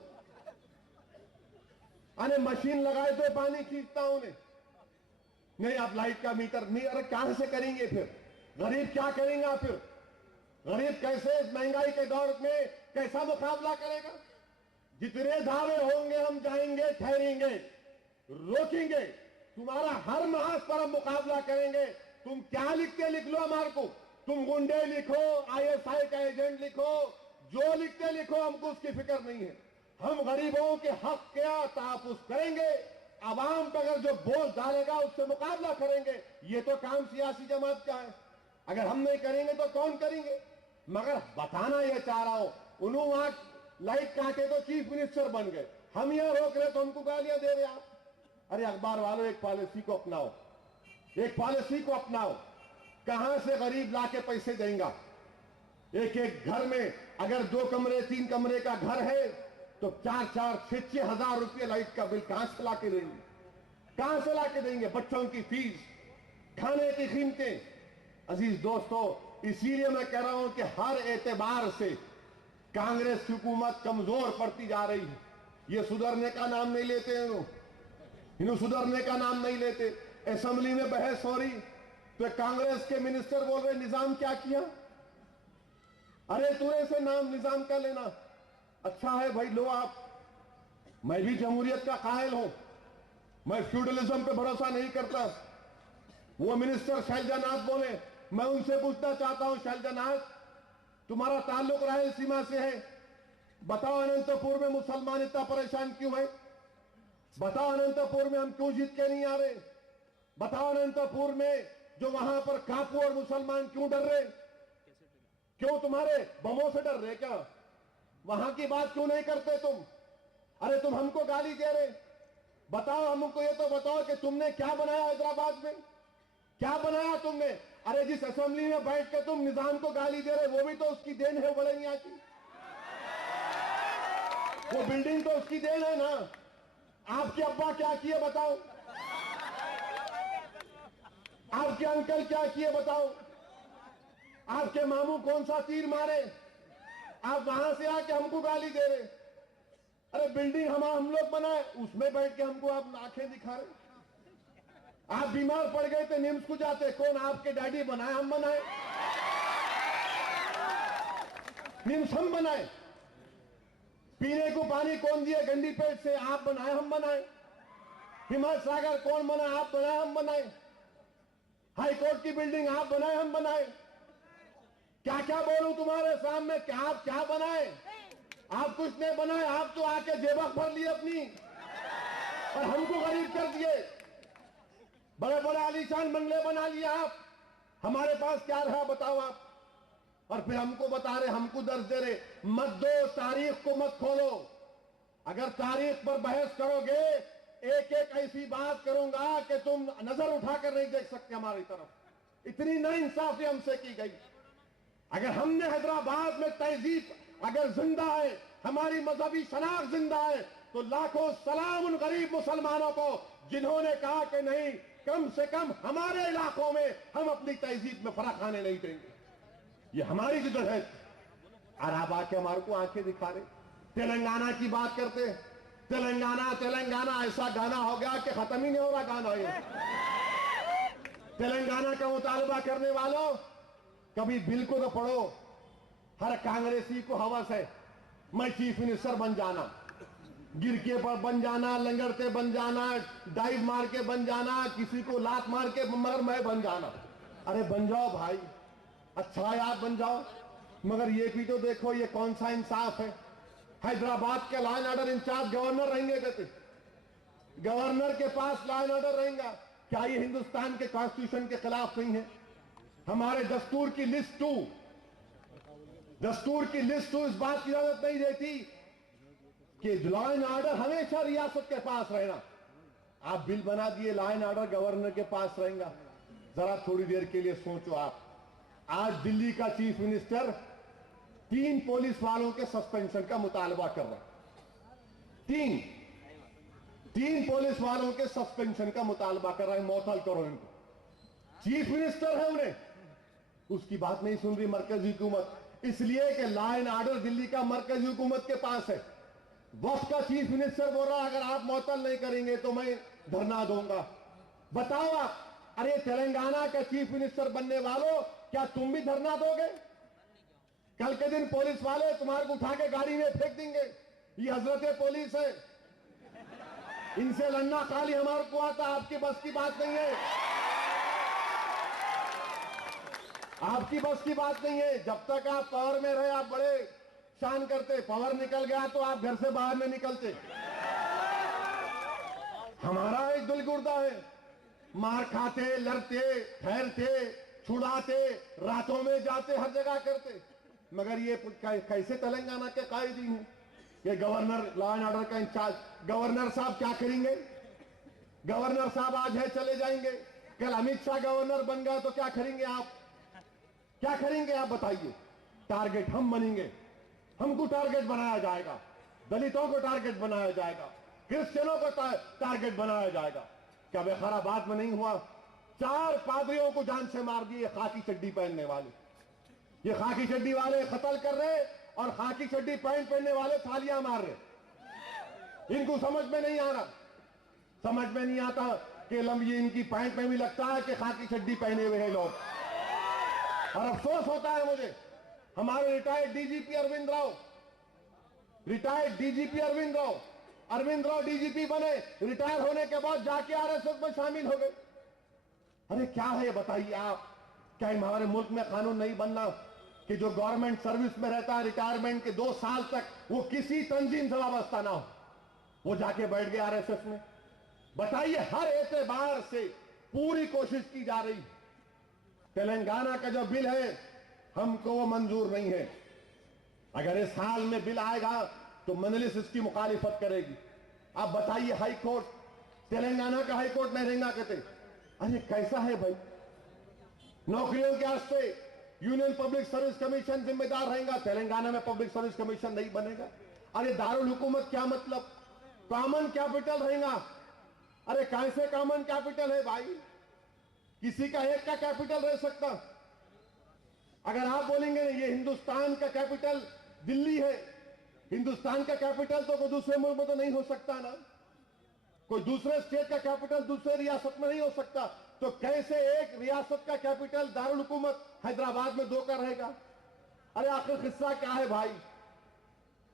अरे मशीन लगाए तो पानी खींचता हूं नहीं, आप लाइट का मीटर नहीं। अरे कहां से करेंगे फिर? गरीब क्या करेंगे फिर? गरीब कैसे इस महंगाई के दौर में कैसा मुकाबला करेगा? जितने दावे होंगे हम जाएंगे, ठहरेंगे, रोकेंगे, तुम्हारा हर महाज पर हम मुकाबला करेंगे। तुम क्या लिखते लिख लो हमारे को, तुम गुंडे लिखो, आईएसआई का एजेंट लिखो, जो लिखते लिखो, हमको उसकी फिक्र नहीं है। हम गरीबों के हक का तहफ्फुज़ करेंगे, आवाम पर अगर जो बोझ डालेगा उससे मुकाबला करेंगे। ये तो काम सियासी जमात का है, अगर हम नहीं करेंगे तो कौन करेंगे? मगर बताना यह चाह रहा हूं, उन्होंने वहां लाइट काटे तो चीफ मिनिस्टर बन गए, हम यहां रोक रहे तो हमको गालियां दे रहे आप। अरे अखबार वालों, एक पॉलिसी को अपनाओ, एक पॉलिसी को अपनाओ। कहां से गरीब लाके पैसे देंगे? एक एक घर में अगर 2 कमरे 3 कमरे का घर है तो 4-4, 6-6 हजार रुपये लाइट का बिल कहां से लाके देंगे? कहां से लाके देंगे? बच्चों की फीस, खाने की कीमतें। अजीज दोस्तों, इसीलिए मैं कह रहा हूं कि हर एतबार से कांग्रेस की हुकूमत कमजोर पड़ती जा रही है। ये सुधरने का नाम नहीं लेते, इन्हों सुधरने का नाम नहीं लेते। असेंबली में बहस हो रही तो कांग्रेस के मिनिस्टर बोल रहे निजाम क्या किया? अरे तूने से नाम निजाम का लेना अच्छा है भाई, लो आप मैं भी जमहूरियत का कायल हूं, मैं फ्यूडलिज्म पे भरोसा नहीं करता। वो मिनिस्टर शैलजानाथ बोले, मैं उनसे पूछना चाहता हूं, शैलजानाथ तुम्हारा ताल्लुक रायलसीमा से है, बताओ अनंतपुर में मुसलमान इतना परेशान क्यों है? बताओ अनंतपुर में हम क्यों जीत के नहीं आ रहे? बताओ अनंतपुर में जो वहां पर कापू और मुसलमान क्यों डर रहे? क्यों तुम्हारे बमों से डर रहे क्या? वहां की बात क्यों नहीं करते तुम? अरे तुम हमको गाली दे रहे, बताओ हमको ये तो बताओ कि तुमने क्या बनाया हैदराबाद में? क्या बनाया तुमने? अरे जिस असेंबली में बैठ के तुम निजाम को गाली दे रहे, वो भी तो उसकी देन है वड़ैया की। वो बिल्डिंग तो उसकी देन है ना। आपके अब्बा क्या किए बताओ? आपके अंकल क्या किए बताओ? आपके मामू कौन सा तीर मारे? आप वहां से आके हमको गाली दे रहे। अरे बिल्डिंग हम लोग बनाए, उसमें बैठ के हमको आप आंखें दिखा रहे। आप बीमार पड़ गए थे, निम्स को जाते, कौन आपके डैडी बनाए? हम बनाए? निम्स हम बनाए? पीने को पानी कौन दिए गंदी पेट से? आप बनाए? हम बनाए? हिम्मत सागर कौन बनाए? आप बनाए? हम बनाए? हाई कोर्ट की बिल्डिंग आप बनाए? हम बनाए? क्या क्या बोलूं तुम्हारे सामने? क्या आप क्या बनाए? आप कुछ नहीं बनाए। आप तो आके जेबक भर लिए अपनी और हमको गरीब कर दिए। बड़े बड़े आलीशान बंगले बना लिए आप। हमारे पास क्या रहा बताओ आप? और फिर हमको बता रहे, हमको दर्ज दे रहे। मत दो, तारीख को मत खोलो। अगर तारीख पर बहस करोगे, एक एक ऐसी बात करूंगा कि तुम नजर उठाकर नहीं देख सकते हमारी तरफ। इतनी नाइंसाफी हमसे की गई। अगर हमने हैदराबाद में तहजीब अगर जिंदा है, हमारी मजहबी शनाख्त जिंदा है, तो लाखों सलाम उन गरीब मुसलमानों को जिन्होंने कहा कि नहीं, कम से कम हमारे इलाकों में हम अपनी तहजीब में फर्क आने नहीं देंगे। ये हमारी जिद्द है। और आप आके हमारे को आंखें दिखा रहे, तेलंगाना की बात करते। तेलंगाना तेलंगाना ऐसा गाना हो गया कि खत्म ही नहीं हो रहा गाना ये। तेलंगाना का मुतालबा करने वालों, कभी बिल को तो पढ़ो। हर कांग्रेसी को हवस है मैं चीफ मिनिस्टर बन जाना, गिरके पर बन जाना, लंगड़ते बन जाना, डाइव मार के बन जाना, किसी को लात मार के मगर मैं बन जाना। अरे बन जाओ भाई, अच्छा है आप बन जाओ, मगर ये भी तो देखो ये कौन सा इंसाफ है। हैदराबाद के law and order incharge governor रहेंगे कहते, गवर्नर के पास लॉ एंड ऑर्डर रहेगा। क्या ये हिंदुस्तान के कॉन्स्टिट्यूशन के खिलाफ नहीं है? हमारे दस्तूर की लिस्ट 2 इस बात की इजाजत नहीं देती कि लॉ एंड ऑर्डर हमेशा रियासत के पास रहना। आप बिल बना दिए, लॉ एंड ऑर्डर गवर्नर के पास रहेगा। जरा थोड़ी देर के लिए सोचो आप, आज दिल्ली का चीफ मिनिस्टर 3 पुलिस वालों के सस्पेंशन का मुतालबा कर रहा है। 3 पुलिस वालों के सस्पेंशन का मुतालबा कर रहा है। मौतल करो इनको। चीफ मिनिस्टर है, उन्हें उसकी बात नहीं सुन रही मरकजी हुकूमत, इसलिए कि लॉ एंड ऑर्डर दिल्ली का मरकजी हुकूमत के पास है। वक्त का चीफ मिनिस्टर बोल रहा अगर आप मौतल नहीं करेंगे तो मैं धरना दूंगा। बताओ आप, अरे तेलंगाना का चीफ मिनिस्टर बनने वालों, क्या तुम भी धरना दोगे? कल के दिन पुलिस वाले तुम्हारे को उठा के गाड़ी में फेंक देंगे। ये हजरत पुलिस है, इनसे लड़ना खाली हमारे को आता, आपकी बस की बात नहीं है। आपकी बस की बात नहीं है। जब तक आप पावर में रहे आप बड़े शान करते, पावर निकल गया तो आप घर से बाहर नहीं निकलते। हमारा एक दिल गुर्दा है, मार खाते, लड़ते, ठहरते, छुड़ाते, रातों में जाते, हर जगह करते। मगर ये कैसे तेलंगाना के कायदीन हैं? ये गवर्नर लॉ एंड ऑर्डर का इंचार्ज, गवर्नर साहब क्या करेंगे? गवर्नर साहब आज है चले जाएंगे, कल अमित शाह गवर्नर बन गया तो क्या करेंगे आप? क्या करेंगे आप बताइए? टारगेट हम बनेंगे, हमको टारगेट बनाया जाएगा, दलितों को टारगेट बनाया जाएगा, क्रिश्चियनों को टारगेट बनाया जाएगा। क्या बेखराबाद में नहीं हुआ? 4 पादरियों को जान से मार दिए खाकी चड्डी पहनने वाले। ये खाकी चड्डी वाले कत्ल कर रहे और खाकी चड्डी पैंट पहनने वाले थालियां मार रहे। इनको समझ में नहीं आ रहा, समझ में नहीं आता कि ये इनकी पैंट में भी लगता है कि खाकी चड्डी पहने हुए हैं लोग। और अफसोस होता है मुझे, हमारे retired DGP Arvind Rao Arvind Rao DGP बने, रिटायर होने के बाद जाके आरएसएस में शामिल हो गए। अरे क्या है बताइए आप, क्या हमारे मुल्क में कानून नहीं बनना कि जो गवर्नमेंट सर्विस में रहता है रिटायरमेंट के 2 साल तक वो किसी तंजीम से वाबस्ता ना हो, वो जाके बैठ गया आरएसएस में? बताइए, हर एतबार से पूरी कोशिश की जा रही। तेलंगाना का जो बिल है हमको वो मंजूर नहीं है। अगर इस हाल में बिल आएगा तो मजलिस इसकी मुखालिफत करेगी। आप बताइए, हाई कोर्ट, तेलंगाना का हाई कोर्ट नहीं रहेगा कहते। अरे कैसा है भाई, नौकरियों के वास्ते यूनियन पब्लिक सर्विस कमीशन जिम्मेदार रहेगा, तेलंगाना में पब्लिक सर्विस कमीशन नहीं बनेगा। अरे दारुल हुकूमत क्या मतलब, कॉमन कैपिटल रहेगा। अरे कैसे कॉमन कैपिटल है भाई, किसी का एक का कैपिटल रह सकता। अगर आप बोलेंगे ये हिंदुस्तान का कैपिटल दिल्ली है, हिंदुस्तान का कैपिटल तो कोई दूसरे मुल्क में तो नहीं हो सकता ना, कोई दूसरे स्टेट का कैपिटल दूसरे रियासत में नहीं हो सकता, तो कैसे एक रियासत का कैपिटल दारुल हुकूमत हैदराबाद में 2 का रहेगा? अरे आखिर किस्सा क्या है भाई,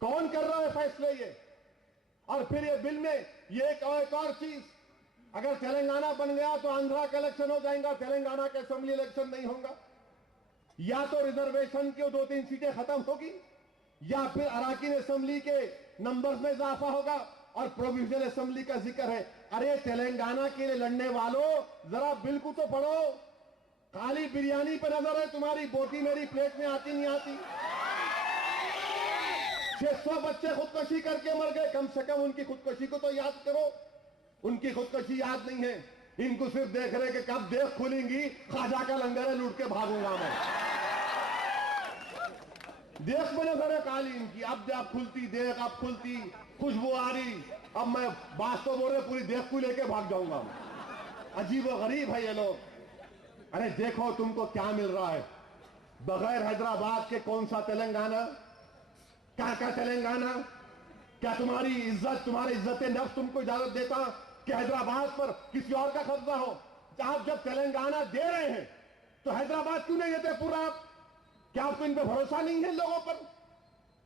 कौन कर रहा है फैसले ये? और फिर ये बिल में ये एक और चीज, अगर तेलंगाना बन गया तो आंध्रा का इलेक्शन हो जाएगा, तेलंगाना का असेंबली इलेक्शन नहीं होगा। या तो रिजर्वेशन की 2-3 सीटें खत्म होगी, या फिर अराकीन असेंबली के नंबर्स में इजाफा होगा और प्रोविजनल असेंबली का जिक्र है। अरे तेलंगाना के लिए लड़ने वालों, जरा बिल को तो पढ़ो। खाली बिरयानी पर नजर है तुम्हारी, बोटी मेरी प्लेट में आती नहीं आती। 600 बच्चे खुदकुशी करके मर गए, कम से कम उनकी खुदकुशी को तो याद करो। उनकी खुदकुशी याद नहीं है, इनको सिर्फ देख रहे कि कब देख खुलेंगी, ख्वाजा का लंगर है, लूट के भागूंगा मैं। देख में नजर है काली इनकी, अब खुलती देख, अब खुलती, खुशबू आ रही, अब मैं बात तो बोल रहे पूरी देख को लेके भाग जाऊंगा मैं। अजीब व गरीब है ये लोग। अरे देखो तुमको क्या मिल रहा है, बगैर हैदराबाद के कौन सा तेलंगाना, क्या तेलंगाना? क्या तुम्हारी इज्जत, तुम्हारी इज्जत नफ्स तुमको इजाजत देता कि हैदराबाद पर किसी और का कब्जा हो? आप जब तेलंगाना दे रहे हैं तो हैदराबाद क्यों नहीं देते पूरा? क्या आपको इन पर भरोसा नहीं है लोगों पर?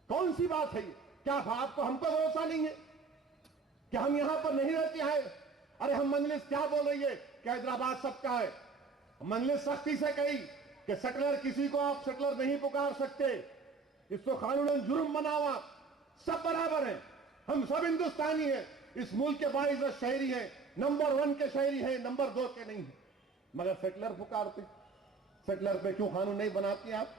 कौन सी बात है ये? क्या आपको हम पर भरोसा नहीं है? क्या हम यहां पर नहीं रहते हैं? अरे हम मजलिस क्या बोल रही है कि हैदराबाद सबका है। मजलिस सख्ती से कही कि सेटलर, किसी को आप सेटलर नहीं पुकार सकते, इसको कानूनन जुर्म बना हुआ, सब बराबर है, हम सब हिंदुस्तानी हैं, इस मुल्क के बाइज़्ज़त शहरी हैं, नंबर 1 के शहरी हैं, नंबर 2 के नहीं है। मगर सेटलर पुकारते, सेटलर पे क्यों कानून नहीं बनाती आप?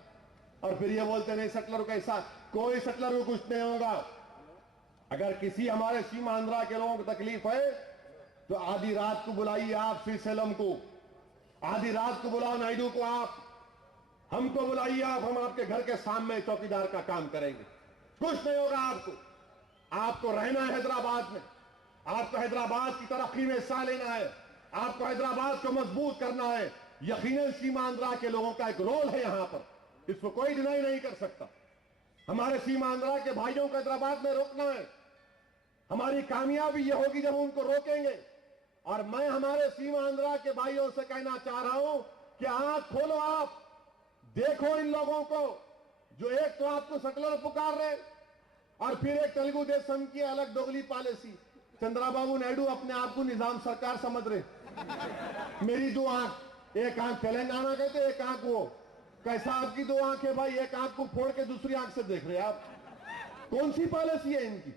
और फिर ये बोलते नहीं सेटलर को ऐसा, कोई सेटलर को कुछ नहीं होगा। अगर किसी हमारे सीमा आंध्रा के लोगों को तकलीफ है तो आधी रात को बुलाइए आप श्रीशैलम को, आधी रात को बुलाओ नायडू को, आप हमको बुलाइए, आप, हम आपके घर के सामने चौकीदार का काम करेंगे। कुछ नहीं होगा आपको। आपको रहना है हैदराबाद में, आपको हैदराबाद की तरक्की में हिस्सा लेना है, आपको हैदराबाद को मजबूत करना है। यकीनन सीमा आंध्रा के लोगों का एक रोल है यहां पर, इसको कोई डिनाई नहीं कर सकता। हमारे सीमा आंध्रा के भाइयों को हैदराबाद में रोकना है। हमारी कामयाबी यह होगी जब उनको रोकेंगे। और मैं हमारे सीमा आंध्रा के भाइयों से कहना चाह रहा हूं कि आंख खोलो, आप देखो इन लोगों को, जो एक तो आपको सेटलर पुकार रहे और फिर एक तेलुगु देशम की अलग दोगली पॉलिसी। चंद्राबाबू नायडू अपने आप को निजाम सरकार समझ रहे। मेरी 2 आंख, एक आंख तेलंगाना कहते, एक आंख वो। कैसा आपकी 2 आंख है भाई? एक आंख को फोड़ के दूसरी आंख से देख रहे आप, कौन सी पॉलिसी है इनकी?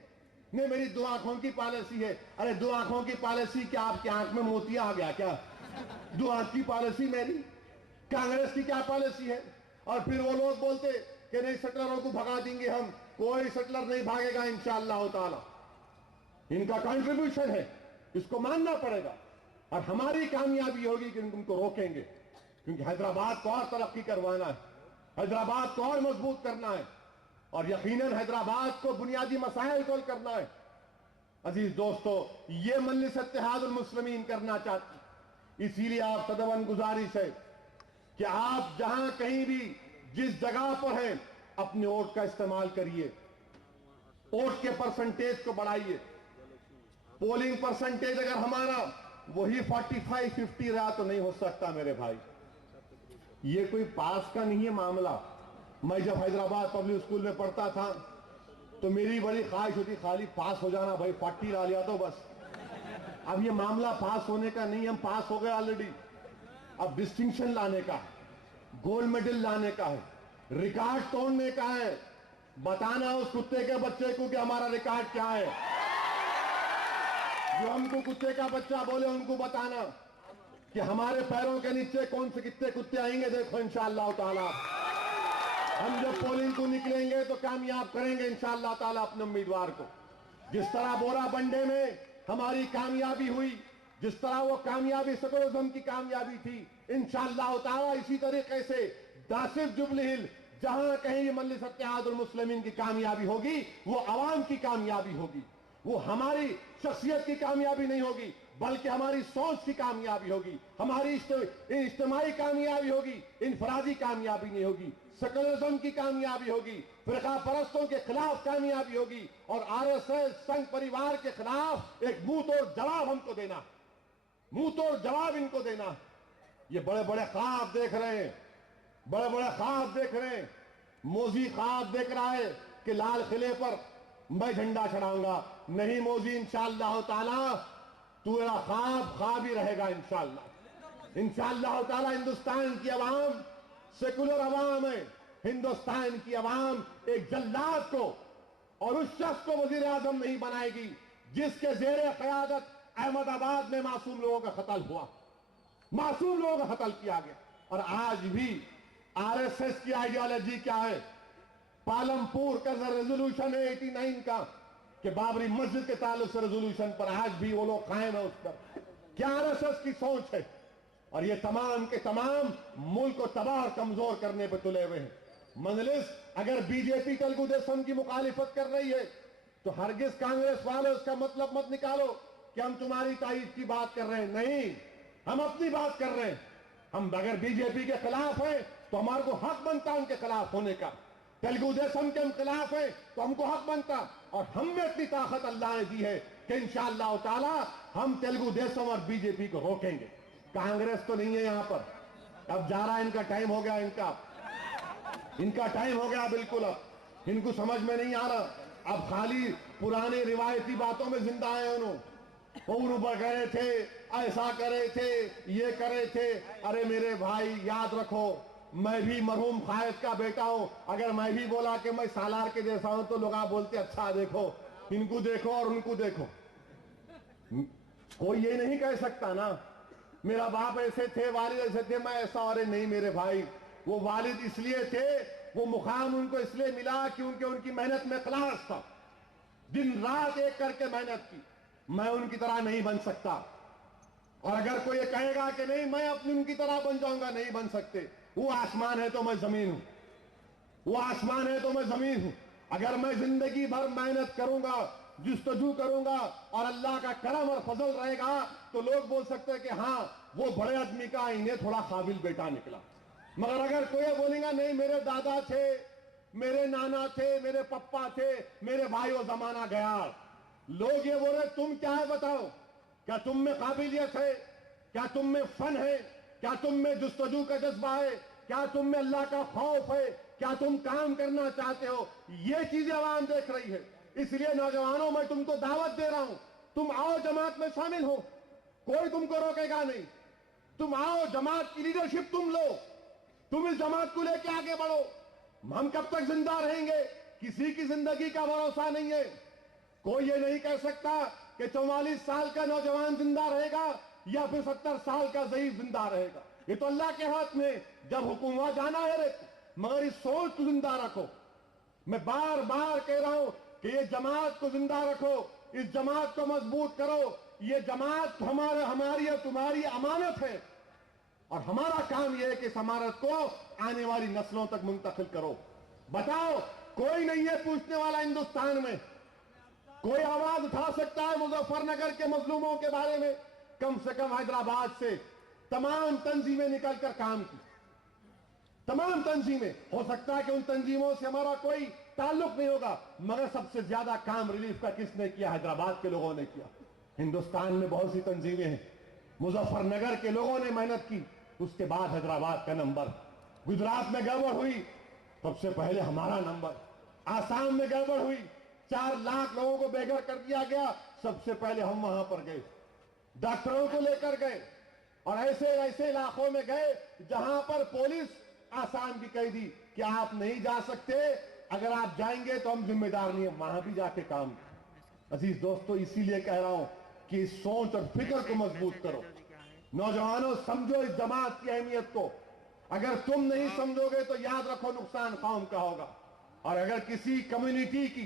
नहीं, मेरी 2 आंखों की पॉलिसी है। अरे 2 आंखों की पॉलिसी क्या, आपकी आंख में मोतिया आ गया क्या? 2 आंख की पॉलिसी मेरी, कांग्रेस की क्या पॉलिसी है? और फिर वो लोग बोलते कि नहीं सेटलरों को भगा देंगे हम, कोई सेटलर नहीं भागेगा इंशाअल्लाह ताला। इनका कंट्रीब्यूशन है, इसको मानना पड़ेगा। और हमारी कामयाबी होगी कि उनको रोकेंगे, क्योंकि हैदराबाद को और तरक्की करवाना है, हैदराबाद को और मजबूत करना है, और यकीनन हैदराबाद को बुनियादी मसाइल को हल करना है। अजीज दोस्तों, ये मजलिस इत्तेहादुल मुस्लिमीन करना चाहती, इसीलिए आप सदवन गुजारिश है कि आप जहां कहीं भी जिस जगह पर हैं अपने वोट का इस्तेमाल करिए, वोट के परसेंटेज को बढ़ाइए। पोलिंग परसेंटेज अगर हमारा वही 45-50 रहा तो नहीं हो सकता मेरे भाई। ये कोई पास का नहीं है मामला। मैं जब हैदराबाद पब्लिक स्कूल में पढ़ता था तो मेरी बड़ी ख्वाहिश होती खाली पास हो जाना भाई, 40 ला लिया तो बस। अब ये मामला पास होने का नहीं, हम पास हो गए ऑलरेडी। अब डिस्टिंक्शन लाने का है, गोल्ड मेडल लाने का है, रिकॉर्ड तोड़ने का है। बताना उस कुत्ते के बच्चे को कि हमारा रिकॉर्ड क्या है। जो हमको कुत्ते का बच्चा बोले उनको बताना कि हमारे पैरों के नीचे कौन से कितने कुत्ते आएंगे। देखो इंशाअल्लाह ताला हम जब पोलिंग को निकलेंगे तो कामयाब करेंगे इंशाअल्लाह ताला अपने उम्मीदवार को। जिस तरह बोरा बंडे में हमारी कामयाबी हुई, जिस तरह वो कामयाबी सेकुलरिज्म की कामयाबी थी, इंशाअल्लाह ताला इसी तरीके से दासिफ जुबली हिल जहां कहीं मजलिस इत्तेहादुल मुस्लिमीन की कामयाबी होगी वो अवाम की कामयाबी होगी। वो हमारी शख्सियत की कामयाबी नहीं होगी बल्कि हमारी सोच की कामयाबी होगी, हमारी इज्तिमाई कामयाबी होगी, इनफरादी कामयाबी नहीं होगी। सेकुलरिज्म की कामयाबी होगी, फिरका परस्तों के खिलाफ कामयाबी होगी और आरएसएस संघ परिवार के खिलाफ एक मुंह तोड़ जवाब हमको देना, मुंह तोड़ जवाब इनको देना। ये बड़े बड़े ख्वाब देख रहे हैं, बड़े बड़े ख्वाब देख रहे हैं। मोदी ख्वाब देख रहा है कि लाल किले पर मैं झंडा चढ़ाऊंगा। नहीं मोदी, इंशाअल्लाह ताला तेरा ख्वाब ही रहेगा इंशाअल्लाह। इंशाअल्लाह ताला हिंदुस्तान की आवाम सेकुलर आवाम है। हिंदुस्तान की आवाम एक जल्लाद को और उस शख्स को वजीर आजम नहीं बनाएगी जिसके जेरे क़यादत अहमदाबाद में मासूम लोगों का कत्ल हुआ, मासूम लोगों का कत्ल किया गया। और आज भी आरएसएस की आइडियोलॉजी क्या है? पालमपुर का रेजोल्यूशन है 89 का कि बाबरी मस्जिद के ताल्लुक से रेजोल्यूशन पर आज भी वो लोग कायम है उस पर। क्या आरएसएस की सोच है? और ये तमाम के तमाम मुल्क को तबाह और कमजोर करने पर तुले हुए हैं। मजलिस अगर बीजेपी तेलुगु देशम की मुखालिफत कर रही है तो हरगिज कांग्रेस वाले उसका मतलब मत निकालो कि हम तुम्हारी तारीफ की बात कर रहे हैं। नहीं, हम अपनी बात कर रहे हैं। हम अगर बीजेपी के खिलाफ हैं तो हमारे को हक बनता उनके खिलाफ होने का। तेलुगु देशम के हम खिलाफ हैं तो हमको हक बनता। और हम में इतनी ताकत अल्लाह ने दी है कि इंशाअल्लाह ताला हम तेलुगु देशम और बीजेपी को रोकेंगे। कांग्रेस तो नहीं है यहां पर, अब जा रहा है इनका टाइम हो गया, इनका टाइम हो गया बिल्कुल। अब इनको समझ में नहीं आ रहा, अब खाली पुराने रिवायती बातों में जिंदा है। उन्होंने ऊपर करे थे, ऐसा करे थे, ये करे थे। अरे मेरे भाई याद रखो, मैं भी मरहूम कायद का बेटा हूं। अगर मैं भी बोला कि मैं सालार के जैसा हूं तो लोग आप बोलते अच्छा देखो, इनको देखो और उनको देखो। कोई ये नहीं कह सकता ना मेरा बाप ऐसे थे, वालिद ऐसे थे, मैं ऐसा। अरे नहीं मेरे भाई, वो वालिद इसलिए थे, वो मुकाम उनको इसलिए मिला क्योंकि उनकी मेहनत में इखलास था। दिन रात एक करके मेहनत की। मैं उनकी तरह नहीं बन सकता। और अगर कोई ये कहेगा कि नहीं मैं अपनी उनकी तरह बन जाऊंगा, नहीं बन सकते। वो आसमान है तो मैं जमीन हूं, वो आसमान है तो मैं जमीन हूं। अगर मैं जिंदगी भर मेहनत करूंगा, जुस्तजू करूंगा और अल्लाह का करम और फजल रहेगा तो लोग बोल सकते हैं कि हाँ वो बड़े आदमी का इन्हें थोड़ा काबिल बेटा निकला। मगर अगर कोई बोलेगा नहीं मेरे दादा थे, मेरे नाना थे, मेरे पप्पा थे, मेरे भाई वो जमाना गया, लोग ये बोल रहे तुम क्या है बताओ, क्या तुम में काबिलियत है, क्या तुम में फन है, क्या तुम में जुस्तजू का जज्बा है, क्या तुम में अल्लाह का खौफ है, क्या तुम काम करना चाहते हो? ये चीजें आवाम देख रही है। इसलिए नौजवानों मैं तुमको दावत दे रहा हूं, तुम आओ जमात में शामिल हो, कोई तुमको रोकेगा नहीं। तुम आओ, जमात की लीडरशिप तुम लो, तुम इस जमात को लेके आगे बढ़ो। हम कब तक जिंदा रहेंगे किसी की जिंदगी का भरोसा नहीं है। कोई ये नहीं कह सकता कि 44 साल का नौजवान जिंदा रहेगा या फिर 70 साल का ज़ईफ जिंदा रहेगा। ये तो अल्लाह के हाथ में, जब हुक्म हुआ जाना है रे। मगर इस सोच को जिंदा रखो। मैं बार बार कह रहा हूं कि ये जमात को जिंदा रखो, इस जमात को मजबूत करो। ये जमात हमारी और तुम्हारी अमानत है और हमारा काम यह है कि इस अमानत को आने वाली नस्लों तक मुंतकिल करो। बताओ, कोई नहीं है पूछने वाला हिंदुस्तान में, कोई आवाज उठा सकता है मुजफ्फरनगर के मजलूमों के बारे में? कम से कम हैदराबाद से तमाम तंजीमें निकलकर काम की, तमाम तंजीमें। हो सकता है कि उन तंजीमों से हमारा कोई ताल्लुक नहीं होगा, मगर सबसे ज्यादा काम रिलीफ का किसने किया? हैदराबाद के लोगों ने किया। हिंदुस्तान में बहुत सी तंजीमें हैं, मुजफ्फरनगर के लोगों ने मेहनत की, उसके बाद हैदराबाद का नंबर। गुजरात में गड़बड़ हुई, सबसे पहले हमारा नंबर। आसाम में गड़बड़ हुई, 4 लाख लोगों को बेघर कर दिया गया, सबसे पहले हम वहां पर गए, डॉक्टरों को लेकर गए और ऐसे ऐसे इलाकों में गए जहां पर पुलिस आसाम की कह दी कि आप नहीं जा सकते, अगर आप जाएंगे तो हम जिम्मेदार नहीं है, वहां भी जाके काम। अजीज दोस्तों, इसीलिए कह रहा हूं कि इस सोच और फिक्र को मजबूत करो। नौजवानों, समझो इस जमात की अहमियत को। अगर तुम नहीं समझोगे तो याद रखो नुकसान कौम का होगा। और अगर किसी कम्युनिटी की,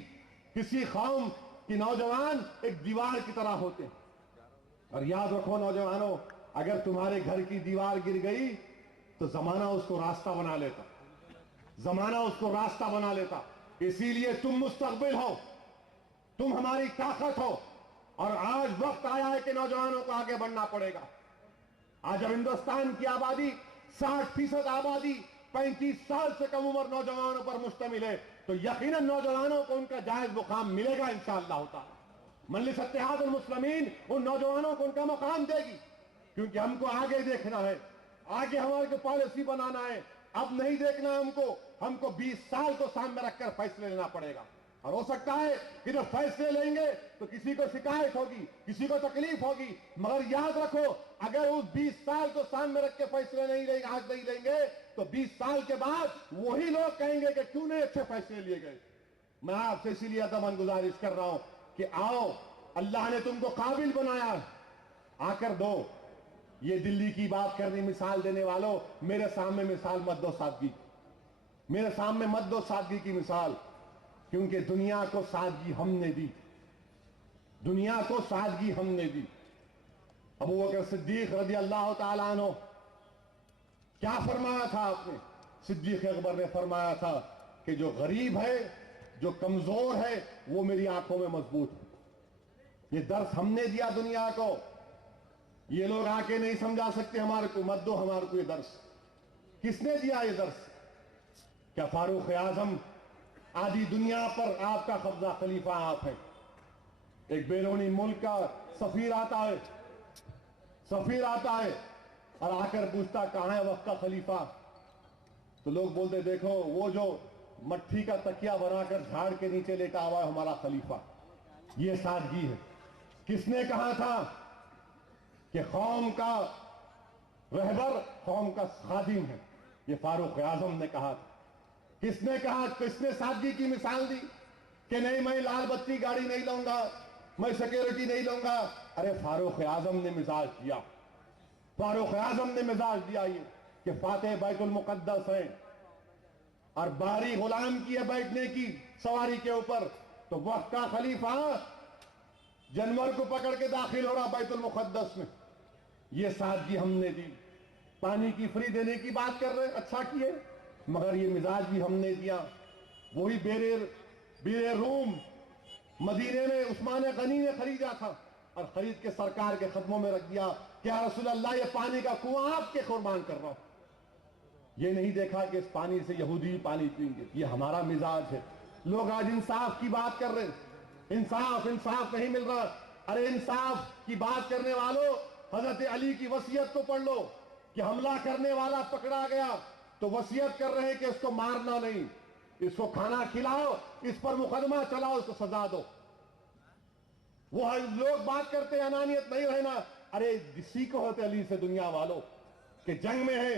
किसी कौम की नौजवान एक दीवार की तरह होते हैं, और याद रखो नौजवानों, अगर तुम्हारे घर की दीवार गिर गई तो जमाना उसको रास्ता बना लेता, जमाना उसको रास्ता बना लेता। इसीलिए तुम मुस्तकबिल हो, तुम हमारी ताकत हो, और आज वक्त आया है कि नौजवानों को आगे बढ़ना पड़ेगा। आज जब हिंदुस्तान की आबादी 60% आबादी 35 साल से कम उम्र नौजवानों पर मुश्तमिल है, तो यकीनन नौजवानों को उनका जायज मुकाम मिलेगा इंशाअल्लाह ताला। मजलिस इत्तेहादुल मुस्लिमीन उन नौजवानों को उनका मुकाम देगी, क्योंकि हमको आगे देखना है, आगे हमारे को पॉलिसी बनाना है। अब नहीं देखना हमको 20 साल को सामने रखकर फैसले लेना पड़ेगा। और हो सकता है कि जब फैसले लेंगे तो किसी को शिकायत होगी, किसी को तकलीफ होगी, मगर याद रखो, अगर उस 20 साल को सामने रख के फैसले नहीं लेंगे, आज नहीं लेंगे, तो 20 साल के बाद वही लोग कहेंगे कि क्यों नहीं अच्छे फैसले लिए गए। मैं आपसे इसीलिए अदमन गुजारिश कर रहा हूं कि आओ, अल्लाह ने तुमको काबिल बनाया, आकर दो। ये दिल्ली की बात करनी, मिसाल देने वालों, मेरे सामने मिसाल मत दो सादगी, मेरे सामने मत दो सादगी की मिसाल, क्योंकि दुनिया को सादगी हमने दी, दुनिया को सादगी हमने दी। अबू बकर सिद्दीक रज़ी अल्लाह ताला अन्हु, क्या फरमाया था आपने? सिद्दीक अकबर ने फरमाया था कि जो गरीब है, जो कमजोर है, वो मेरी आंखों में मजबूत है। ये दर्स हमने दिया दुनिया को, ये लोग आके नहीं समझा सकते हमारे को, मत दो हमारे को ये दर्स। किसने दिया ये दर्स? क्या फारूक आजम आधी दुनिया पर आपका कब्जा, खलीफा आप हैं। एक बैरूनी मुल्क का सफीर आता है, सफीर आता है और आकर पूछता कहां है वक्त का खलीफा? तो लोग बोलते देखो वो जो मट्टी का तकिया बनाकर झाड़ के नीचे लेटा हुआ है हमारा खलीफा। ये सादगी है। किसने कहा था कि कौम का रहबर कौम का खादिम है? ये फारूक आजम ने कहा था। किसने कहा, किसने सादगी की मिसाल दी कि नहीं मैं लाल बत्ती गाड़ी नहीं लूंगा, मैं सिक्योरिटी नहीं लूंगा? अरे फारूक आजम ने मिजाज दिया, फारूक आजम ने मिजाज दिया ये कि फातेह बैतुल मुकद्दस है और बारी गुलाम की है बैठने की सवारी के ऊपर, तो वक्त का खलीफा जानवर को पकड़ के दाखिल हो रहा बैतुल मुकद्दस में। ये सादगी हमने दी। पानी की फ्री देने की बात कर रहे, अच्छा किए, मगर ये मिजाज भी हमने दिया। वही बेरे रूम मदीने में उस्मान गनी ने खरीदा था और खरीद के सरकार के कदमों में रख दिया, क्या रसूल अल्लाह ये पानी का कुआं आपके कुर्बान कर रहा हूं। ये नहीं देखा कि इस पानी से यहूदी पानी पीएंगे। ये हमारा मिजाज है। लोग आज इंसाफ की बात कर रहे हैं, इंसाफ इंसाफ नहीं मिल रहा। अरे इंसाफ की बात करने वालों, हजरत अली की वसीयत तो पढ़ लो कि हमला करने वाला पकड़ा गया तो वसीयत कर रहे हैं कि इसको मारना नहीं, इसको खाना खिलाओ, इस पर मुकदमा चलाओ, इसको सजा दो। वो लोग बात करते हैं अनानियत नहीं रहना। अरे सीखो होते अली से दुनिया वालों कि जंग में है,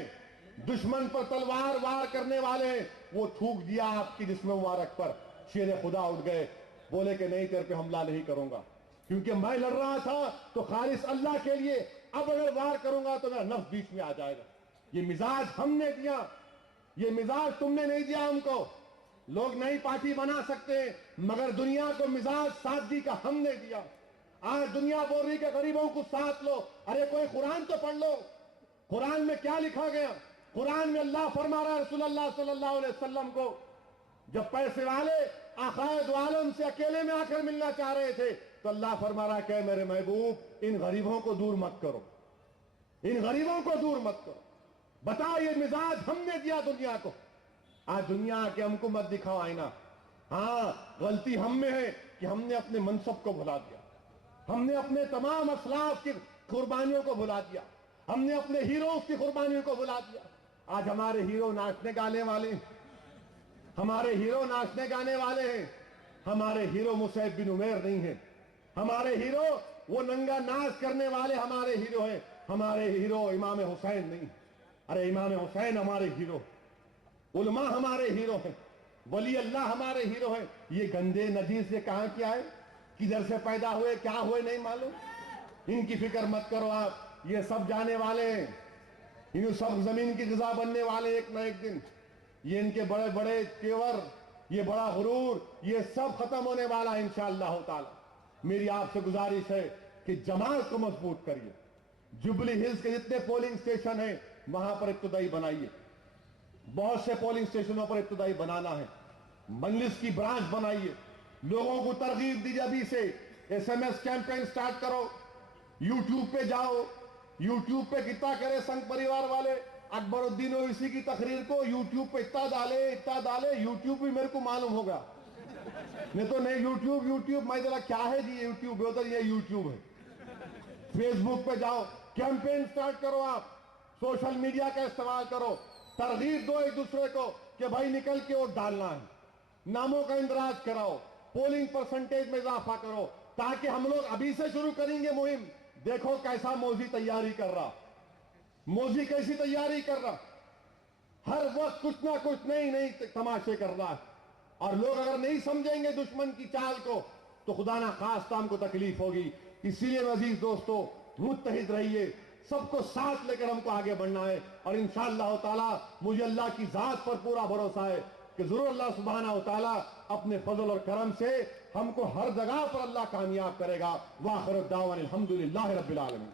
दुश्मन पर तलवार वार करने वाले हैं, वो थूक दिया आपकी जिस्म मुबारक पर, शेर खुदा उठ गए, बोले कि नहीं तेरे पे हमला नहीं करूंगा क्योंकि मैं लड़ रहा था तो खालिस अल्लाह के लिए, अब अगर वार करूंगा तो मेरा नफ्स बीच में आ जाएगा। ये मिजाज हमने दिया, ये मिजाज तुमने नहीं दिया हमको। लोग नई पार्टी बना सकते हैं, मगर दुनिया को मिजाज सादगी का हमने दिया। आज दुनिया बोल रही कि गरीबों को साथ लो। अरे कोई कुरान तो पढ़ लो, कुरान में क्या लिखा गया? कुरान में अल्लाह फरमा रहा है रसूलुल्लाह सल्लल्लाहु अलैहि वसल्लम को, जब पैसे वाले आकाए दो आलम से अकेले में आकर मिलना चाह रहे थे तो अल्लाह फरमा रहा है कि मेरे महबूब इन गरीबों को दूर मत करो, इन गरीबों को दूर मत करो। बताओ, ये मिजाज हमने दिया दुनिया को। आज दुनिया के हमको मत दिखाओ आईना। हाँ, गलती हम में है कि हमने अपने मनसब को भुला दिया, हमने अपने तमाम असलाफ की कुर्बानियों को भुला दिया, हमने अपने हीरोज की कुर्बानियों को भुला दिया। आज हमारे हीरो नाचने गाने वाले, हमारे हीरो नाचने गाने वाले हैं, हमारे हीरो मुसैब बिन उमैर नहीं है। हमारे हीरो वो नंगा नाच करने वाले हमारे हीरो हैं। हमारे हीरो इमाम हुसैन नहीं। अरे इमाम हुसैन हमारे हीरो, उलमा हमारे हीरो हैं, वली अल्लाह हमारे हीरो हैं। ये गंदे नजीर से कहां क्या है, किधर से पैदा हुए, क्या हुए नहीं मालूम। इनकी फिक्र मत करो आप, ये सब जाने वाले हैं। इन सब जमीन की ग़िज़ा बनने वाले एक न एक दिन। ये इनके बड़े बड़े तेवर, ये बड़ा गुरूर, ये सब खत्म होने वाला है इंशाअल्लाह ताला। मेरी आपसे गुजारिश है कि जमात को मजबूत करिए। जुबली हिल्स के जितने पोलिंग स्टेशन हैं वहां पर इब्तिदाई बनाइए। बहुत से पोलिंग स्टेशनों पर इब्तिदाई बनाना है। मजलिस की ब्रांच बनाइए। लोगों को तरगीब दीजिए। अभी से SMS कैंपेन स्टार्ट करो। यूट्यूब पे जाओ, यूट्यूब पे कितना करे संघ परिवार वाले। अकबरुद्दीन ओवैसी की तकरीर को यूट्यूब पे इतना डाले, यूट्यूब भी मेरे को मालूम होगा। नहीं तो नहीं यूट्यूब मैं जरा क्या है जी यूट्यूब, उधर ये यूट्यूब है। फेसबुक पे जाओ, कैंपेन स्टार्ट करो। आप सोशल मीडिया का इस्तेमाल करो, तरगीब दो एक दूसरे को कि भाई निकल के वोट डालना है। नामों का इंदराज कराओ, पोलिंग परसेंटेज में इजाफा करो, ताकि हम लोग अभी से शुरू करेंगे मुहिम। देखो कैसा मोदी तैयारी कर रहा, मोदी कैसी तैयारी कर रहा। हर वक्त कुछ ना कुछ नई तमाशे कर रहा है। और लोग अगर नहीं समझेंगे दुश्मन की चाल को तो खुदा ना खास्ता हमको तकलीफ होगी। इसीलिए अजीज दोस्तों, मुत्तहिद रहिए, सबको साथ लेकर हमको आगे बढ़ना है। और इंशाअल्लाह ताला मुझे अल्लाह की जात पर पूरा भरोसा है कि जरूर अल्लाह सुब्हानहू ताला अपने फजल और करम से हमको हर जगह पर अल्लाह कामयाब करेगा। वाखिर दावन अल्हम्दुलिल्लाहि रब्बिल आलमीन।